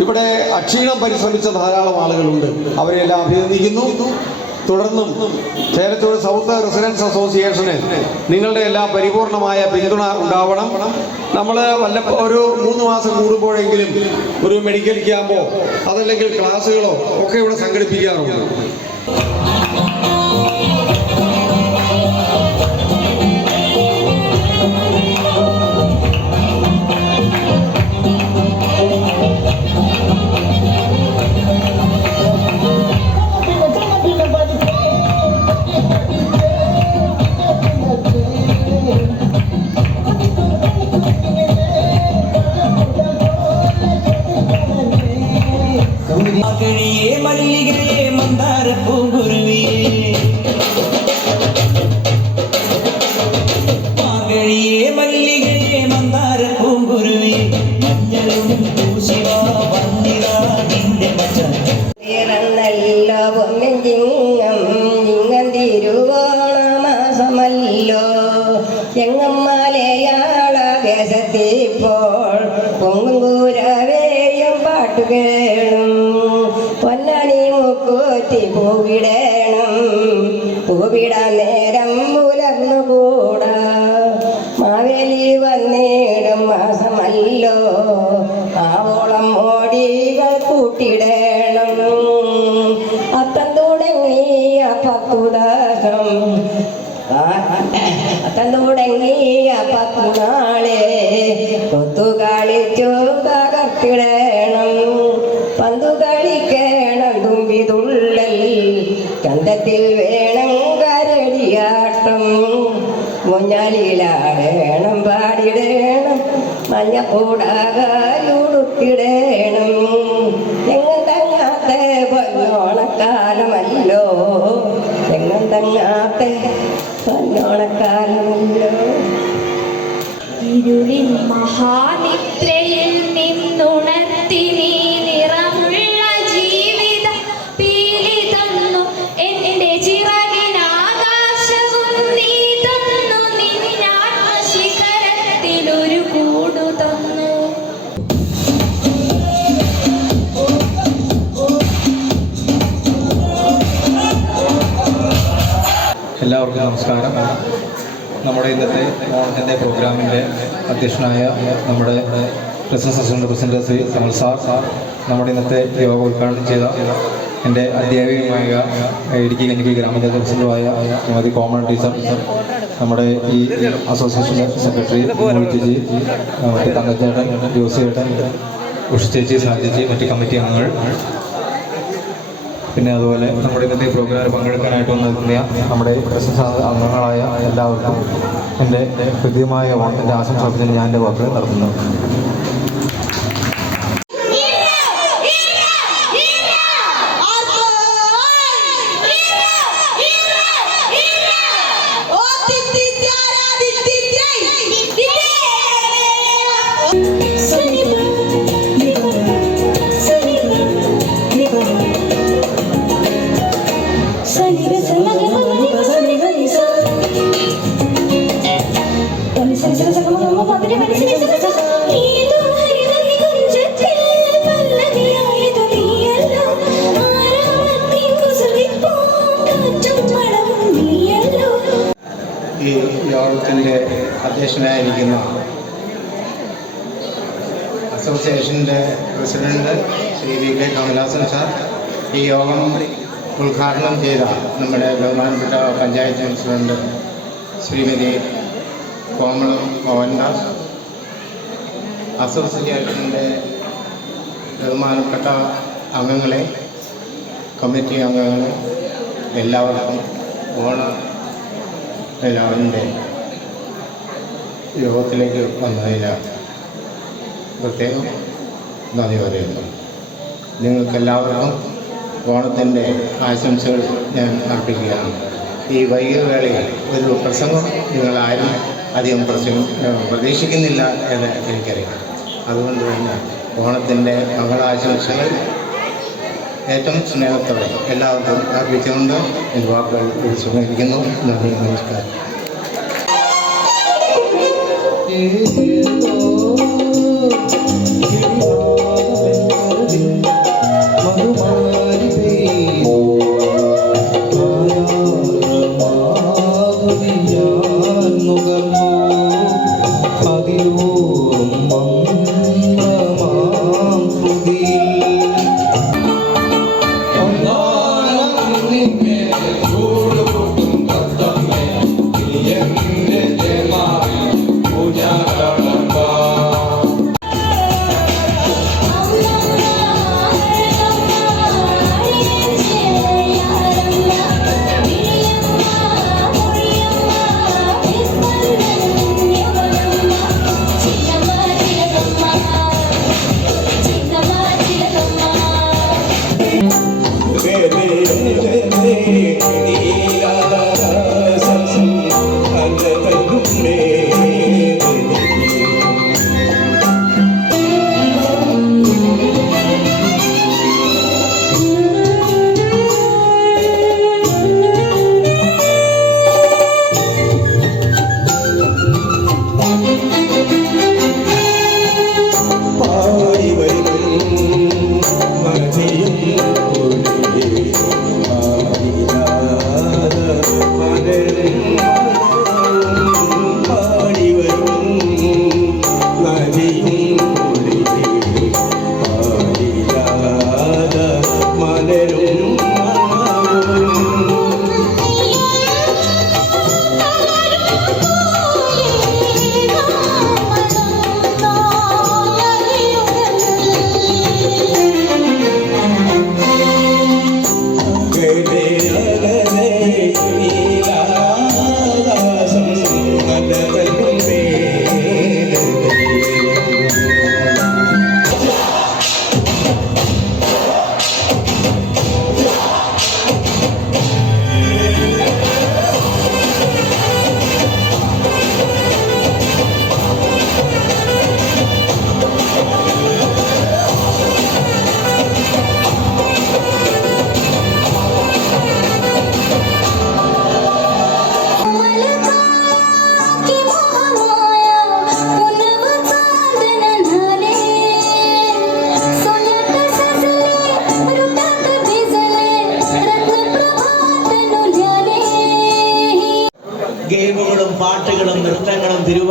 ഇവിടെ അക്ഷീണം പരിശ്രമിച്ച ധാരാളം ആളുകളുണ്ട്. അവരെല്ലാം അഭിനന്ദിക്കുന്നു. തുടർന്നും ചേരച്ചോട് സൗത്ത് റെസിഡൻസ് അസോസിയേഷന് നിങ്ങളുടെ എല്ലാ പരിപൂർണമായ പിന്തുണ ഉണ്ടാവണം. നമ്മൾ ഒരു 3 മാസം കൂടുമ്പോഴെങ്കിലും ഒരു മെഡിക്കൽ ക്യാമ്പോ അതല്ലെങ്കിൽ ക്ലാസ്സുകളോ ഒക്കെ ഇവിടെ സംഘടിപ്പിക്കാറുണ്ട്. മല്ലികയെ മന്ദാര പൂങ്കുരുവിയെ മാർഗഴിയെ മല്ലികയെ മന്ദാര പൂങ്കുരുവി മഞ്ഞളും പൂശിവാ വന്നിതാ നിന്റെ മച്ചൻ പിറന്നല്ലോ പൊന്നും ചിങ്ങം ചിങ്ങം തിരുവോണമാസമല്ലോ എങ്ങും മലയാള ദേശത്തിപ്പോൾ പൊങ്ങും കൂരവേയും പാട്ടുകേളും പൊന്നണി മുക്കൂറ്റി പൂവിടണം പൂവിടാൻ നേരം പുലർന്നുകൂടാ മാവേലി വന്നിടും മാസമല്ലോ ആവോളം മോടികൾ കൂട്ടിടണം അത്തം തുടങ്ങിയ 10 നാളെ കൊത്തു കളിച്ചു തകർത്തിടണം പന്തു കളിക്കണം തുമ്പി തുള്ളൽ ചന്തത്തിൽ വേണം കരടിയാട്ടം മുഞ്ഞാലിലാടേണം പാടിടേണം മഞ്ഞപ്പൂടാകാലുടുത്തിടേണം എങ്ങും തങ്ങാത്ത പൊന്നോണക്കാലമല്ലോ എങ്ങും തങ്ങാത്ത പൊന്നോണക്കാലമല്ലോ. ഇരുളിൻ മഹാനിദ്രയിൽ നിന്നുണർത്തി നീ നിറമുള്ള ജീവിത പീലി തന്നു എന്റെ ചിറകിനാകാശവും നീ തന്നു നിന്നാത്മശിഖരത്തിലൊരു കൂടു തന്നു. എല്ലാവർക്കും നമസ്കാരം. നമ്മുടെ ഇന്നത്തെ ഓണത്തിൻ്റെ പ്രോഗ്രാമിൻ്റെ അധ്യക്ഷനായ നമ്മുടെ business assistant president Shri Kamal sir, നമ്മുടെ ഇന്നത്തെ യോഗ ഉദ്ഘാടനം ചെയ്ത എൻ്റെ അധ്യാപികയുമായ ഇടുക്കി കഞ്ഞിക്കുഴി ഗ്രാമപഞ്ചായത്ത് പ്രസിഡന്റുമായ ശ്രീമതി കോമൺ ടീച്ചർ, നമ്മുടെ ഈ അസോസിയേഷൻ്റെ സെക്രട്ടറി ചേച്ചി, മറ്റ് തങ്കച്ചേട്ടൻ, ജോസിയേട്ടൻ, ഉഷ ചേച്ചി, സാജി, മറ്റ് കമ്മിറ്റി അംഗങ്ങൾ, പിന്നെ അതുപോലെ നമ്മുടെ ഇന്നത്തെ പ്രോഗ്രാമിൽ പങ്കെടുക്കാനായിട്ട് വന്നെത്തിയ നമ്മുടെ ബിസിനസ് അംഗങ്ങളായ എല്ലാവർക്കും എൻ്റെ ഹൃദ്യമായ ഓണത്തിൻ്റെ ആശംസ അർപ്പിച്ച് ഞാൻ എൻ്റെ വാക്കുകൾ നടത്തുന്നു. ഈ യോഗത്തിൻ്റെ അധ്യക്ഷനായിരിക്കുന്ന അസോസിയേഷൻ്റെ president Shri V K Kamalasan sir, ഈ യോഗം ഉദ്ഘാടനം ചെയ്ത നമ്മുടെ ബഹുമാനപ്പെട്ട പഞ്ചായത്ത് പ്രസിഡന്റ് ശ്രീമതി കോമളം മോഹൻദാസ്, അസോസിയേഷൻ്റെ ബഹുമാനപ്പെട്ട അംഗങ്ങളെ, കമ്മിറ്റി അംഗങ്ങളെ, എല്ലാവർക്കും എല്ലാവരുടെ യോഗത്തിലേക്ക് വന്നതിന് പ്രത്യേകം നന്ദി പറയുന്നു. നിങ്ങൾക്കെല്ലാവർക്കും ഓണത്തിൻ്റെ ആശംസകൾ ഞാൻ അർപ്പിക്കുകയാണ്. ഈ വൈകിയ വേളയിൽ ഒരു പ്രസംഗം നിങ്ങളാരും അധികം പ്രതീക്ഷിക്കുന്നില്ല എന്ന് എനിക്കറിയാം. അതുകൊണ്ട് തന്നെ ഓണത്തിൻ്റെ മംഗളാശംസകൾ ഏറ്റവും സ്നേഹത്തോടെ എല്ലാവർക്കും അർപ്പിച്ചുകൊണ്ട് എൻ്റെ വാക്കുകൾ വിളിച്ചുകൊണ്ടിരിക്കുന്നു. നന്ദി, നമസ്കാരം. പൂജാ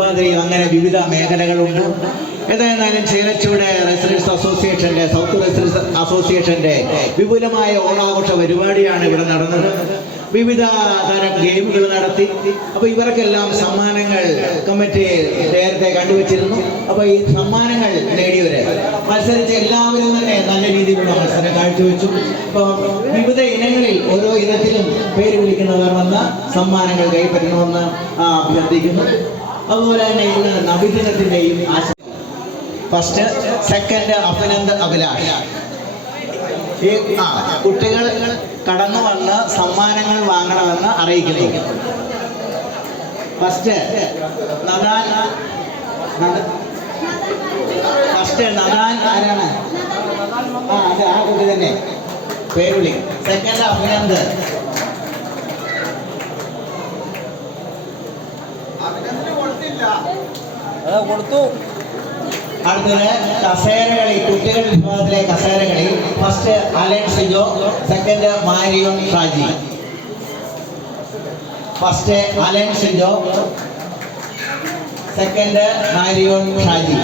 തിരുവാതിരയും അങ്ങനെ വിവിധ മേഖലകളുണ്ട്. ഏതായിരുന്നാലും ചേലച്ചൂട് റെസിഡൻസ് അസോസിയേഷൻ്റെ സൗത്ത് റെസിഡൻസ് അസോസിയേഷൻ്റെ വിപുലമായ ഓണാഘോഷ പരിപാടിയാണ് ഇവിടെ നടന്നത്. വിവിധ തരം ഗെയിമുകൾ നടത്തി. അപ്പോൾ ഇവർക്കെല്ലാം സമ്മാനങ്ങൾ കമ്മിറ്റി നേരത്തെ കണ്ടുവച്ചിരുന്നു. അപ്പോൾ ഈ സമ്മാനങ്ങൾ നേടിയവര് മത്സരിച്ച് എല്ലാവരും തന്നെ നല്ല രീതിയിലുള്ള മത്സരം കാഴ്ചവെച്ചു. അപ്പോൾ വിവിധ ഇനങ്ങളിൽ ഓരോ ഇനത്തിലും പേര് വിളിക്കുന്നവർ വന്ന് സമ്മാനങ്ങൾ കൈപ്പറ്റണമെന്ന് അഭ്യർത്ഥിക്കുന്നു. അതുപോലെ തന്നെ ഇന്ന് നബിദിനത്തിൻ്റെയും ഫസ്റ്റ് സെക്കൻഡ് അഭിനന്ദ് അഭിലാഷ്. ഈ കുട്ടികൾ കടന്നു വന്ന് സമ്മാനങ്ങൾ വാങ്ങണമെന്ന് അറിയിക്കുന്നു. ഫസ്റ്റ് നദാൻ ആരാണ്? അതെ, ആ കുട്ടി തന്നെ പേര് വിളിക്കും. സെക്കൻഡ് അഭിനന്ദ്. കൊടുത്തു. അടുത്തത് കസേരകളി, കുട്ടികൾ വിഭാഗത്തിലെ കസേരകളി. First Alan Sijo, second Marion Shaji. First Alan Sijo, second Marion Shaji.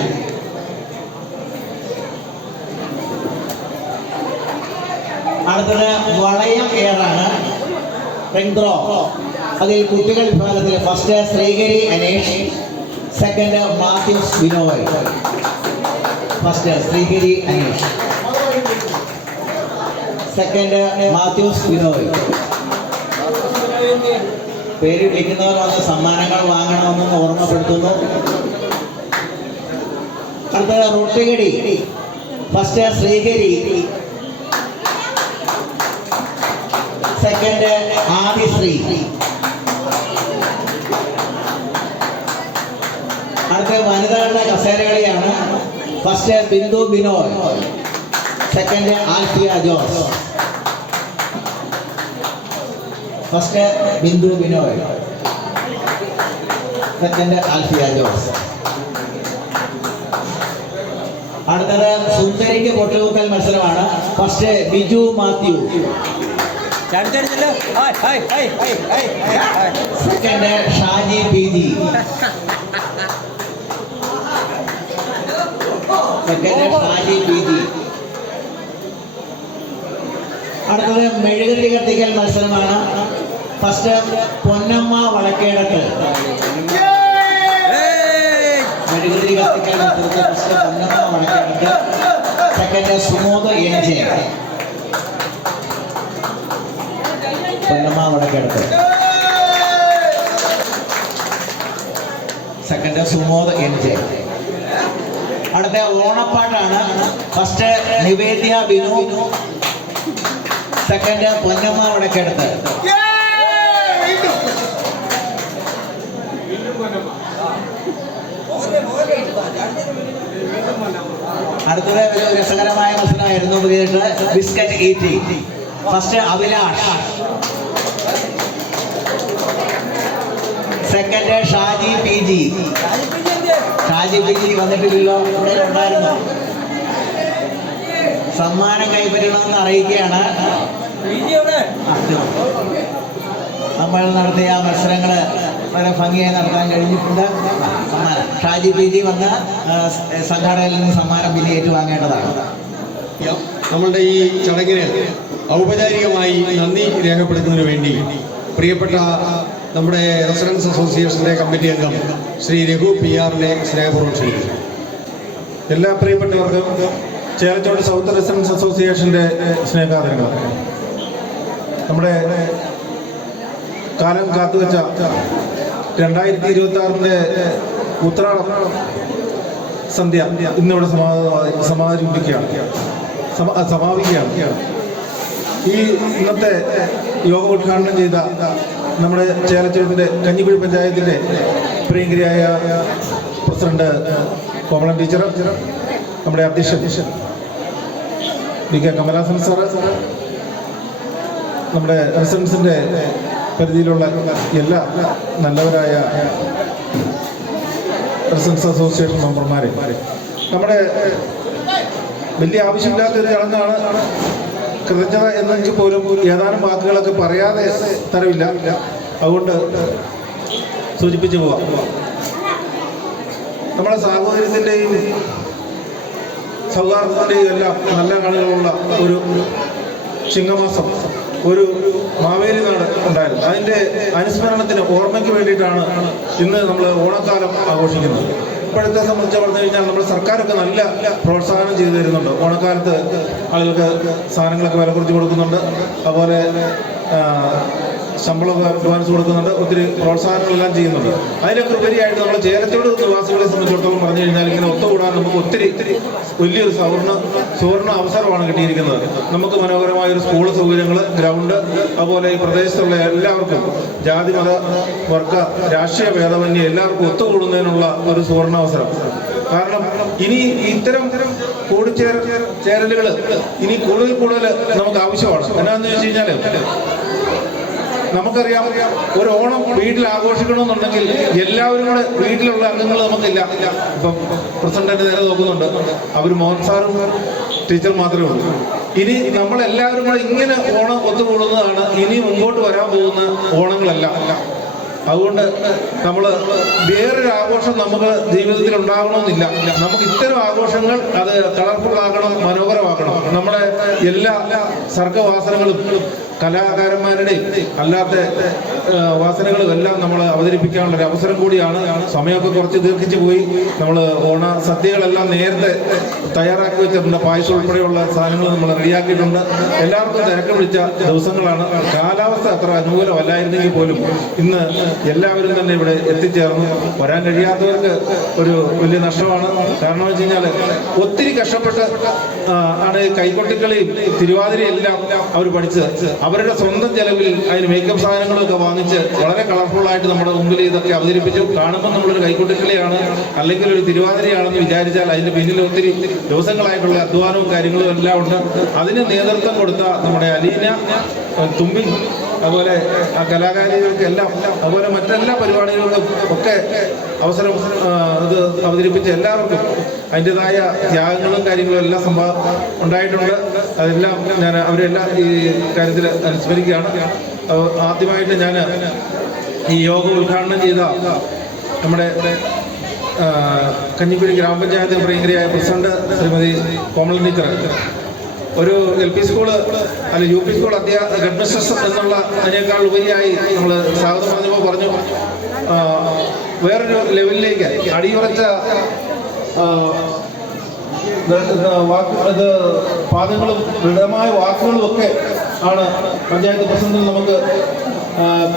അടുത്തത് വളയം ഏറാണ്, റിംഗ് ത്രോ. അതിൽ കുട്ടികൾ വിഭാഗത്തിൽ first Sreehari Anesh, second Mathews Binoy. First Sreehari Aneesh, second Mathews Binoy. പേര് വിളിക്കുന്നവർ വന്ന് സമ്മാനങ്ങൾ വാങ്ങണമെന്ന് ഓർമ്മപ്പെടുത്തുന്നു. അടുത്തത് റൊട്ടികടി. First Sreehari, second Adisree. അടുത്ത വനിതകളുടെ കസേരകളിയാണ്. First Bindu Binoy, second Alphia Jose. First Bindu Binoy, second Alphia Jose. അടുത്തത് സുന്ദരിക്ക് പൊട്ടുകുത്തൽ മത്സരമാണ്. First Biju Mathew, second Shaji P G. അടുത്തത് മെഴുകുതിരി കത്തിക്കൽ മത്സരമാണ്. ഫസ്റ്റ് പൊന്നമ്മ വടക്കേടത്ത്. മെഴുകുതിരി കത്തിക്കൽ മത്സരത്തിൽ first Ponnamma Vadakkedath, second Sumod N J. Ponnamma Vadakkedath, second Sumod N J. അടുത്ത ഓണപ്പാട്ടാണ്. First Nivedya Binu, second Ponnamma Vadakkedath. അടുത്തത് ഒരു രസകരമായ മത്സരമായിരുന്നു. പുതിയതായിട്ട് ബിസ്ക്കറ്റ് ഈറ്റി. First Abhilash, second Shaji P G. Shaji P G വന്നിട്ടില്ലല്ലോ, ഇവിടെ ഉണ്ടായിരുന്നു. സമ്മാനം കൈപ്പറ്റണമെന്ന് അറിയിക്കുകയാണ്. നമ്മൾ നടത്തിയ മത്സരങ്ങൾ വളരെ ഭംഗിയായി നടത്താൻ കഴിഞ്ഞിട്ടുണ്ട്. സമ്മാനം ഷാജി പി ജി വന്ന സംഘാടകരിൽ നിന്ന് സമ്മാനം പിന്നെ ഏറ്റുവാങ്ങേണ്ടതാണ്. നമ്മളുടെ ഈ ചടങ്ങിന് ഔപചാരികമായി നന്ദി രേഖപ്പെടുത്തുന്നതിന് വേണ്ടി പ്രിയപ്പെട്ട നമ്മുടെ റെസിഡൻസ് അസോസിയേഷൻ്റെ കമ്മിറ്റി അംഗം ശ്രീ രഘു പി ആറിനെ സ്നേഹപൂർവ്വം ക്ഷണിക്കുന്നു. എല്ലാ പ്രിയപ്പെട്ടവർക്കും ചേലച്ചോട് സൗത്ത് റെസിഡൻസ് അസോസിയേഷൻ്റെ സ്നേഹാദരങ്ങൾ. നമ്മുടെ കാലം കാത്തുവെച്ച 2026 ഉത്രാടം സന്ധ്യ ഇന്നിവിടെ സമാപിക്കുകയാണ്. ഈ ഇന്നത്തെ യോഗം ഉദ്ഘാടനം ചെയ്ത നമ്മുടെ ചേലച്ചൂരിൻ്റെ കഞ്ഞിക്കുഴി പഞ്ചായത്തിൻ്റെ പ്രിയങ്കരിയായ പ്രസിഡന്റ് കോമളൻ ടീച്ചർ, നമ്മുടെ അധ്യക്ഷൻ വി കെ കമലാസൻ സാറ്, നമ്മുടെ റെസിഡൻസിൻ്റെ പരിധിയിലുള്ള എല്ലാ നല്ലവരായ റെസിഡൻസ് അസോസിയേഷൻ മെമ്പർമാരെ, നമ്മുടെ വലിയ ആവശ്യമില്ലാത്തൊരു ചടങ്ങാണ്. കൃതജ്ഞത എന്നെങ്കിൽ പോലും ഏതാനും വാക്കുകളൊക്കെ പറയാതെ തരവില്ല. അതുകൊണ്ട് സൂചിപ്പിച്ചു പോവാം. നമ്മുടെ സാഹോദര്യത്തിൻ്റെയും സൗഹാർദ്ദത്തിൻ്റെയും എല്ലാം നല്ല കളികളുള്ള ഒരു ചിങ്ങമാസം, ഒരു മാവേലി നാട് ഉണ്ടായിരുന്നു. അതിൻ്റെ അനുസ്മരണത്തിന് ഓർമ്മയ്ക്ക് വേണ്ടിയിട്ടാണ് ഇന്ന് നമ്മൾ ഓണക്കാലം ആഘോഷിക്കുന്നത്. ഇപ്പോഴത്തെ സംബന്ധിച്ച് പറഞ്ഞു കഴിഞ്ഞാൽ നമ്മുടെ സർക്കാരൊക്കെ നല്ല പ്രോത്സാഹനം ചെയ്തു തരുന്നുണ്ട്. ഓണക്കാലത്ത് ആളുകൾക്ക് സാധനങ്ങളൊക്കെ വില കുറച്ച് കൊടുക്കുന്നുണ്ട്, അതുപോലെ ശമ്പളമൊക്കെ അഡ്വാൻസ് കൊടുക്കുന്നുണ്ട്, ഒത്തിരി പ്രോത്സാഹനങ്ങളെല്ലാം ചെയ്യുന്നുണ്ട്. അതിനൊക്കെ ഉപരിയായിട്ട് നമ്മൾ ചേലത്തോട് നിവാസികളെ സംബന്ധിച്ചിടത്തോളം പറഞ്ഞു കഴിഞ്ഞാൽ ഇങ്ങനെ ഒത്തുകൂടാൻ നമുക്ക് ഒത്തിരി വലിയൊരു സുവർണ അവസരമാണ് കിട്ടിയിരിക്കുന്നത്. നമുക്ക് മനോഹരമായ ഒരു സ്കൂൾ സൗകര്യങ്ങൾ, ഗ്രൗണ്ട്, അതുപോലെ ഈ പ്രദേശത്തുള്ള എല്ലാവർക്കും ജാതി മത വർഗ രാഷ്ട്രീയ ഭേദമന്യേ എല്ലാവർക്കും ഒത്തുകൂടുന്നതിനുള്ള ഒരു സുവർണാവസരം. കാരണം ഇനി ഇത്തരം കൂടിച്ചേരലുകൾ ഇനി കൂടുതൽ നമുക്ക് ആവശ്യമാണ്. എന്നാന്ന് വെച്ച് കഴിഞ്ഞാൽ നമുക്കറിയാം, ഒരു ഓണം വീട്ടിൽ ആഘോഷിക്കണമെന്നുണ്ടെങ്കിൽ എല്ലാവരും കൂടെ വീട്ടിലുള്ള അംഗങ്ങൾ നമുക്കില്ല. ഇപ്പം പ്രസിഡന്റ് നേരെ നോക്കുന്നുണ്ട്, അവർ മോഹൻ സാറും ടീച്ചർ മാത്രമേ ഉള്ളൂ. ഇനി നമ്മളെല്ലാവരും കൂടെ ഇങ്ങനെ ഓണം ഒത്തുകൂടുന്നതാണ് ഇനി മുമ്പോട്ട് വരാൻ പോകുന്ന ഓണങ്ങളെല്ലാം. അതുകൊണ്ട് നമ്മൾ വേറൊരു ആഘോഷം നമുക്ക് ജീവിതത്തിൽ ഉണ്ടാകണമെന്നില്ല. നമുക്ക് ഇത്തരം ആഘോഷങ്ങൾ അത് കളർഫുള്ളാക്കണം, മനോഹരമാക്കണം. നമ്മുടെ എല്ലാ സർഗവാസനകളും കലാകാരന്മാരുടെയും അല്ലാത്ത വാസനകളും എല്ലാം നമ്മൾ അവതരിപ്പിക്കാനുള്ള ഒരു അവസരം കൂടിയാണ്. സമയമൊക്കെ കുറച്ച് ദീർഘിച്ചു പോയി. നമ്മൾ ഓണ സദ്യകളെല്ലാം നേരത്തെ തയ്യാറാക്കി വെച്ചിട്ടുണ്ട്. പായസം ഉൾപ്പെടെയുള്ള സാധനങ്ങൾ നമ്മൾ റെഡിയാക്കിയിട്ടുണ്ട്. എല്ലാവർക്കും തിരക്ക് പിടിച്ച ദിവസങ്ങളാണ്. കാലാവസ്ഥ അത്ര അനുകൂലമല്ലായിരുന്നെങ്കിൽ പോലും ഇന്ന് എല്ലാവരും തന്നെ ഇവിടെ എത്തിച്ചേർന്നു. വരാൻ കഴിയാത്തവർക്ക് ഒരു വലിയ നഷ്ടമാണ്. കാരണം വെച്ച് കഴിഞ്ഞാൽ ഒത്തിരി കഷ്ടപ്പെട്ട് ആണ് കൈകൊട്ടിക്കളിയും തിരുവാതിരയും എല്ലാം അവർ പഠിച്ചത്. അവരുടെ സ്വന്തം ചെലവിൽ അതിന് മേക്കപ്പ് സാധനങ്ങളൊക്കെ വാങ്ങിച്ച് വളരെ കളർഫുള്ളായിട്ട് നമ്മുടെ മുമ്പിൽ ഇതൊക്കെ അവതരിപ്പിച്ചു. കാണുമ്പോൾ നമ്മളൊരു കൈകൊട്ടിക്കളിയാണ് അല്ലെങ്കിൽ ഒരു തിരുവാതിരയാണെന്ന് വിചാരിച്ചാൽ അതിൻ്റെ പിന്നിൽ ഒത്തിരി ദിവസങ്ങളായിട്ടുള്ള അധ്വാനവും കാര്യങ്ങളും എല്ലാം ഉണ്ട്. അതിന് നേതൃത്വം കൊടുത്ത നമ്മുടെ അലീന, തുമ്പി, അതുപോലെ ആ കലാകാരികൾക്കെല്ലാം, അതുപോലെ മറ്റെല്ലാ പരിപാടികൾക്കും ഒക്കെ അവസരം ഇത് അവതരിപ്പിച്ച എല്ലാവർക്കും അതിൻ്റെതായ ത്യാഗങ്ങളും കാര്യങ്ങളും എല്ലാം ഉണ്ടായിട്ടുണ്ട്. അതെല്ലാം ഞാൻ അവരെല്ലാം ഈ കാര്യത്തിൽ അനുസ്മരിക്കുകയാണ്. ആദ്യമായിട്ട് ഞാൻ ഈ യോഗം ഉദ്ഘാടനം ചെയ്ത നമ്മുടെ കഞ്ഞിക്കുഴി ഗ്രാമപഞ്ചായത്ത് പ്രിയങ്കരിയായ പ്രസിഡന്റ് ശ്രീമതി കോമള ടീച്ചർ, ഒരു LP സ്കൂള് അല്ല UP സ്കൂൾ അഡ്മിനിസ്ട്രേഷൻ എന്നുള്ള അതിനേക്കാൾ ഉപരിയായി നമ്മൾ സ്വാഗതം പറഞ്ഞപ്പോൾ പറഞ്ഞു വേറൊരു ലെവലിലേക്ക് അടിയുറച്ച പാദങ്ങളും ദൃഢമായ വാക്കുകളും ഒക്കെ ആണ് പഞ്ചായത്ത് പ്രസിഡന്റിൽ നമുക്ക്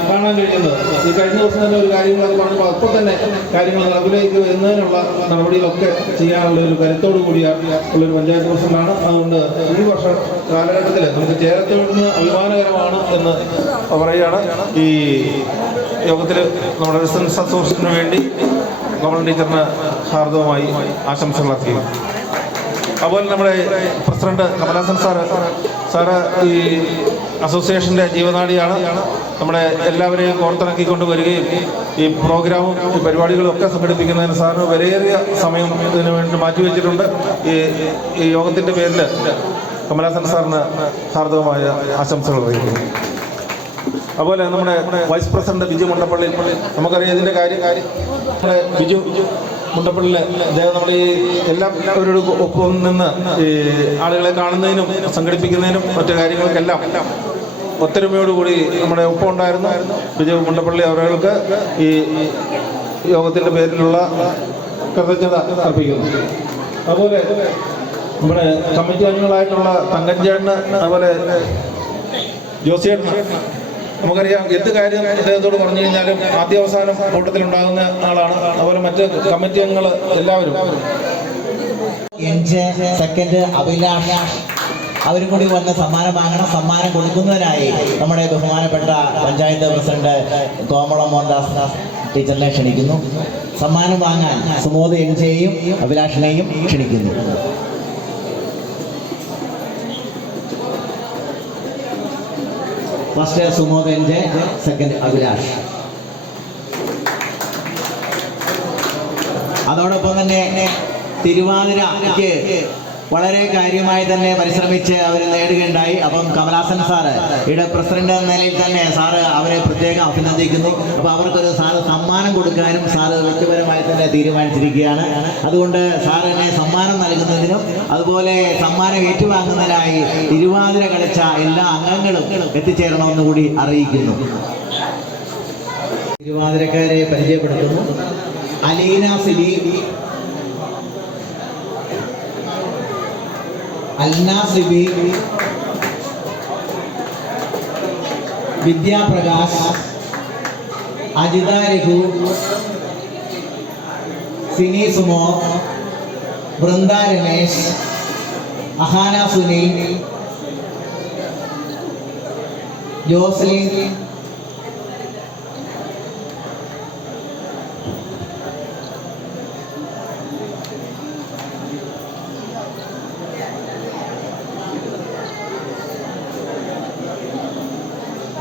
കാണാൻ കഴിയുന്നത്. ഈ കഴിഞ്ഞ ദിവസം തന്നെ ഒരു കാര്യങ്ങളൊക്കെ പറഞ്ഞപ്പോൾ അപ്പോൾ തന്നെ കാര്യങ്ങൾ നടപ്പിലേക്ക് വരുന്നതിനുള്ള നടപടികളൊക്കെ ചെയ്യാനുള്ള ഒരു കരുത്തോടു കൂടിയാണ് ഉള്ളൊരു പഞ്ചായത്ത് പ്രസിഡന്റാണ്. അതുകൊണ്ട് ഈ വർഷ കാലഘട്ടത്തിൽ നമുക്ക് ചേലത്തോടിന് അഭിമാനകരമാണ് എന്ന് പറയുകയാണ്. ഈ യോഗത്തിൽ നമ്മുടെ റെസിഡൻസ് അസോസിയേഷന് വേണ്ടി കോമള ടീച്ചറിന് ഹാർദവമായി ആശംസകൾ അർപ്പിക്കുന്നു. അതുപോലെ നമ്മുടെ പ്രസിഡന്റ് കമലാസൻ സാറ് ഈ അസോസിയേഷൻ്റെ ജീവനാഡിയാണ്. നമ്മുടെ എല്ലാവരെയും കോർത്തിണക്കിക്കൊണ്ട് വരികയും ഈ പ്രോഗ്രാമും ഈ പരിപാടികളും ഒക്കെ സംഘടിപ്പിക്കുന്നതിന് സാറിന് വിലയേറിയ സമയം ഇതിനു വേണ്ടി മാറ്റിവെച്ചിട്ടുണ്ട്. ഈ യോഗത്തിൻ്റെ പേരിൽ കമലാസൻ സാറിന് ഹാർദവമായ ആശംസകൾ അറിയിക്കുന്നു. അതുപോലെ നമ്മുടെ വൈസ് പ്രസിഡന്റ് ബിജു മുണ്ടപ്പള്ളി, നമുക്കറിയാം ഇതിൻ്റെ കാര്യം നമ്മുടെ ബിജു മുണ്ടപ്പള്ളിയിൽ അദ്ദേഹം നമ്മൾ ഈ എല്ലാവരോടും ഒപ്പം നിന്ന് ഈ ആളുകളെ കാണുന്നതിനും സംഘടിപ്പിക്കുന്നതിനും മറ്റു കാര്യങ്ങൾക്കെല്ലാം ഒത്തൊരുമയോടുകൂടി നമ്മുടെ ഒപ്പം ഉണ്ടായിരുന്നു. ബിജു മുണ്ടപ്പള്ളി അവർക്ക് ഈ യോഗത്തിൻ്റെ പേരിലുള്ള കൃതജ്ഞത അർപ്പിക്കുന്നു. അതുപോലെ നമ്മുടെ കമ്മിറ്റി അംഗങ്ങളായിട്ടുള്ള തങ്കഞ്ചേട്ടന്, അതുപോലെ ജോസിയേട്ടന്, നമുക്കറിയാം എന്ത് കാര്യം അദ്ദേഹത്തോട് പറഞ്ഞു കഴിഞ്ഞാലും ആദ്യാവസാനം കൂട്ടത്തിലുണ്ടാകുന്ന ആളാണ്. അതുപോലെ മറ്റ് കമ്മിറ്റി അംഗങ്ങൾ എല്ലാവരും. സെക്കൻഡ് അഭിലാഷ് അവരും കൂടി വന്ന് സമ്മാനം വാങ്ങണം. സമ്മാനം കൊടുക്കുന്നതിനായി നമ്മുടെ ബഹുമാനപ്പെട്ട പഞ്ചായത്ത് പ്രസിഡന്റ് കോമള മോഹൻദാസ് ടീച്ചറിനെ ക്ഷണിക്കുന്നു. സമ്മാനം വാങ്ങാൻ സുമോദ് NJയെയും അഭിലാഷിനെയും ക്ഷണിക്കുന്നു. First Sumod NJ, second Abhilash. അതോടൊപ്പം തന്നെ തിരുവാതിരയ്ക്ക് വളരെ കാര്യമായി തന്നെ പരിശ്രമിച്ച് അവർ നേടുകയുണ്ടായി. അപ്പം കമലാസൻ സാറ് ഇവിടെ പ്രസിഡന്റ് എന്ന നിലയിൽ തന്നെ സാറ് അവരെ പ്രത്യേകം അഭിനന്ദിക്കുന്നു. അപ്പോൾ അവർക്കൊരു സാറ് സമ്മാനം കൊടുക്കാനും സാറ് വ്യക്തിപരമായി തന്നെ തീരുമാനിച്ചിരിക്കുകയാണ്. അതുകൊണ്ട് സാറിനെ സമ്മാനം നൽകുന്നതിനും അതുപോലെ സമ്മാനം ഏറ്റുവാങ്ങുന്നതിനായി തിരുവാതിര കളിച്ച എല്ലാ അംഗങ്ങളും എത്തിച്ചേരണമെന്ന് കൂടി അറിയിക്കുന്നു. തിരുവാതിരക്കാരെ പരിചയപ്പെടുത്തുന്നു. അലീന സിലി, അൽന സിബി, വിദ്യാപ്രകാശ്, അജിത രഘു, സിനി സുമോ, വൃന്ദ രമേശ്, അഹാന സുനിൽ, ജോസ്ലിൻ,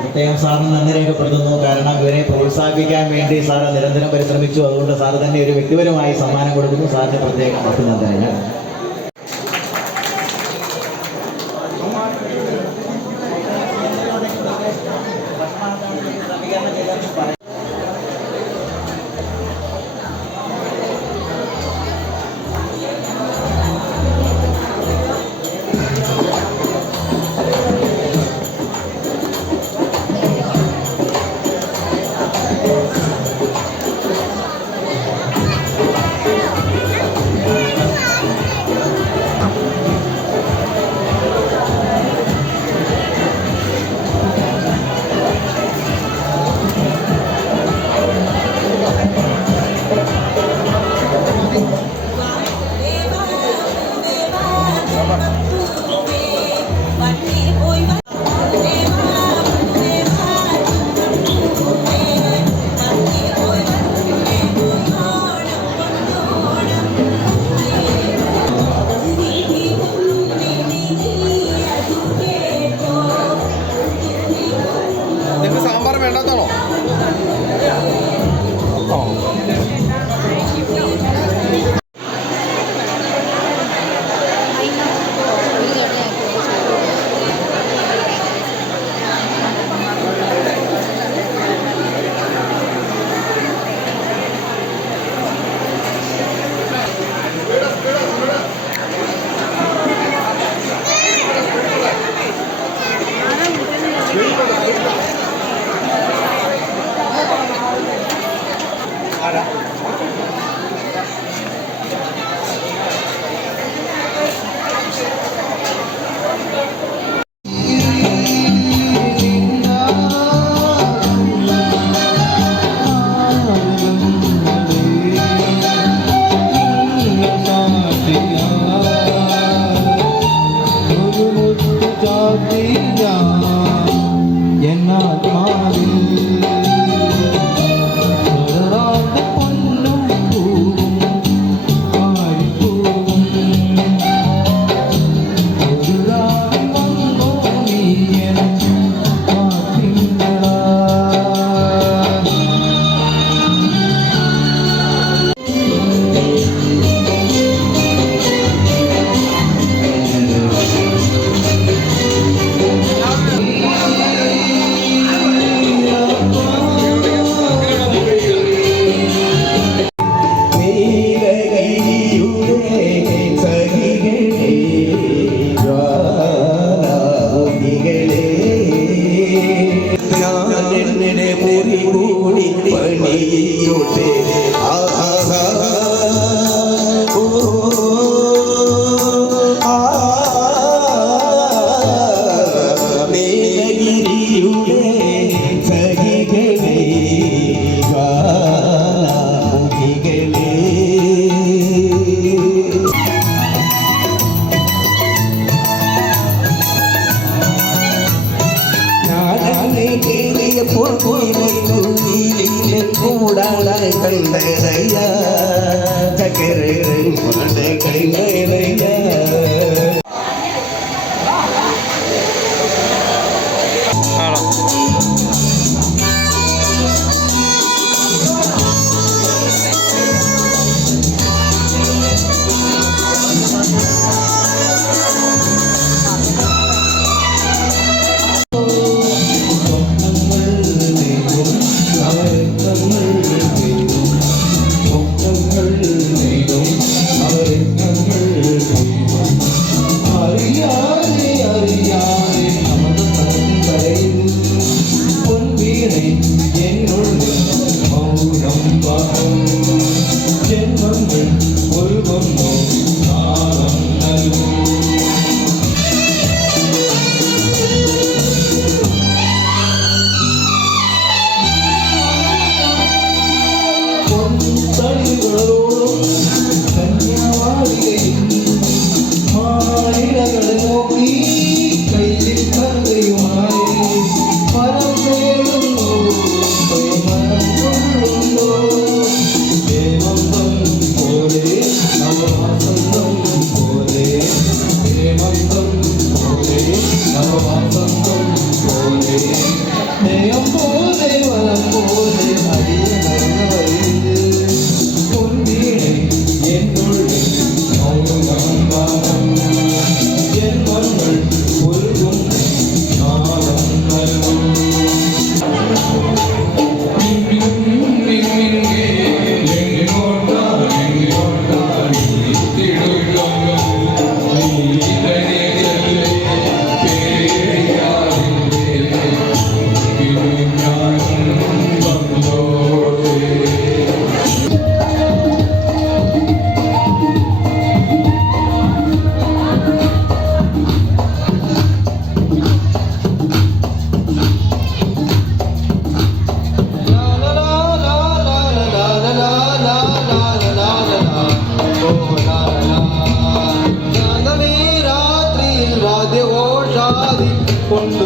പ്രത്യേകം സാറിന് നന്ദി രേഖപ്പെടുത്തുന്നു. കാരണം ഇവരെ പ്രോത്സാഹിപ്പിക്കാൻ വേണ്ടി സാറ് നിരന്തരം പരിശ്രമിച്ചു. അതുകൊണ്ട് സാറ് തന്നെ ഒരു വ്യക്തിപരമായി സമ്മാനം കൊടുക്കുന്നു. സാറിന് പ്രത്യേകം അഭിനന്ദനങ്ങൾ. സാമ്പാർ വേണ്ടാത്താണോ?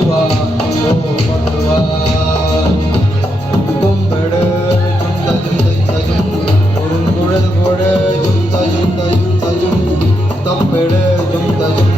കൊണ്ടുവാ ഓ കൊണ്ടുവാ കൊമ്പെട് ചുന്തയും കുറുങ്കുഴൽ കൊട് ചുന്തയും തപ്പെട് ചുന്തയും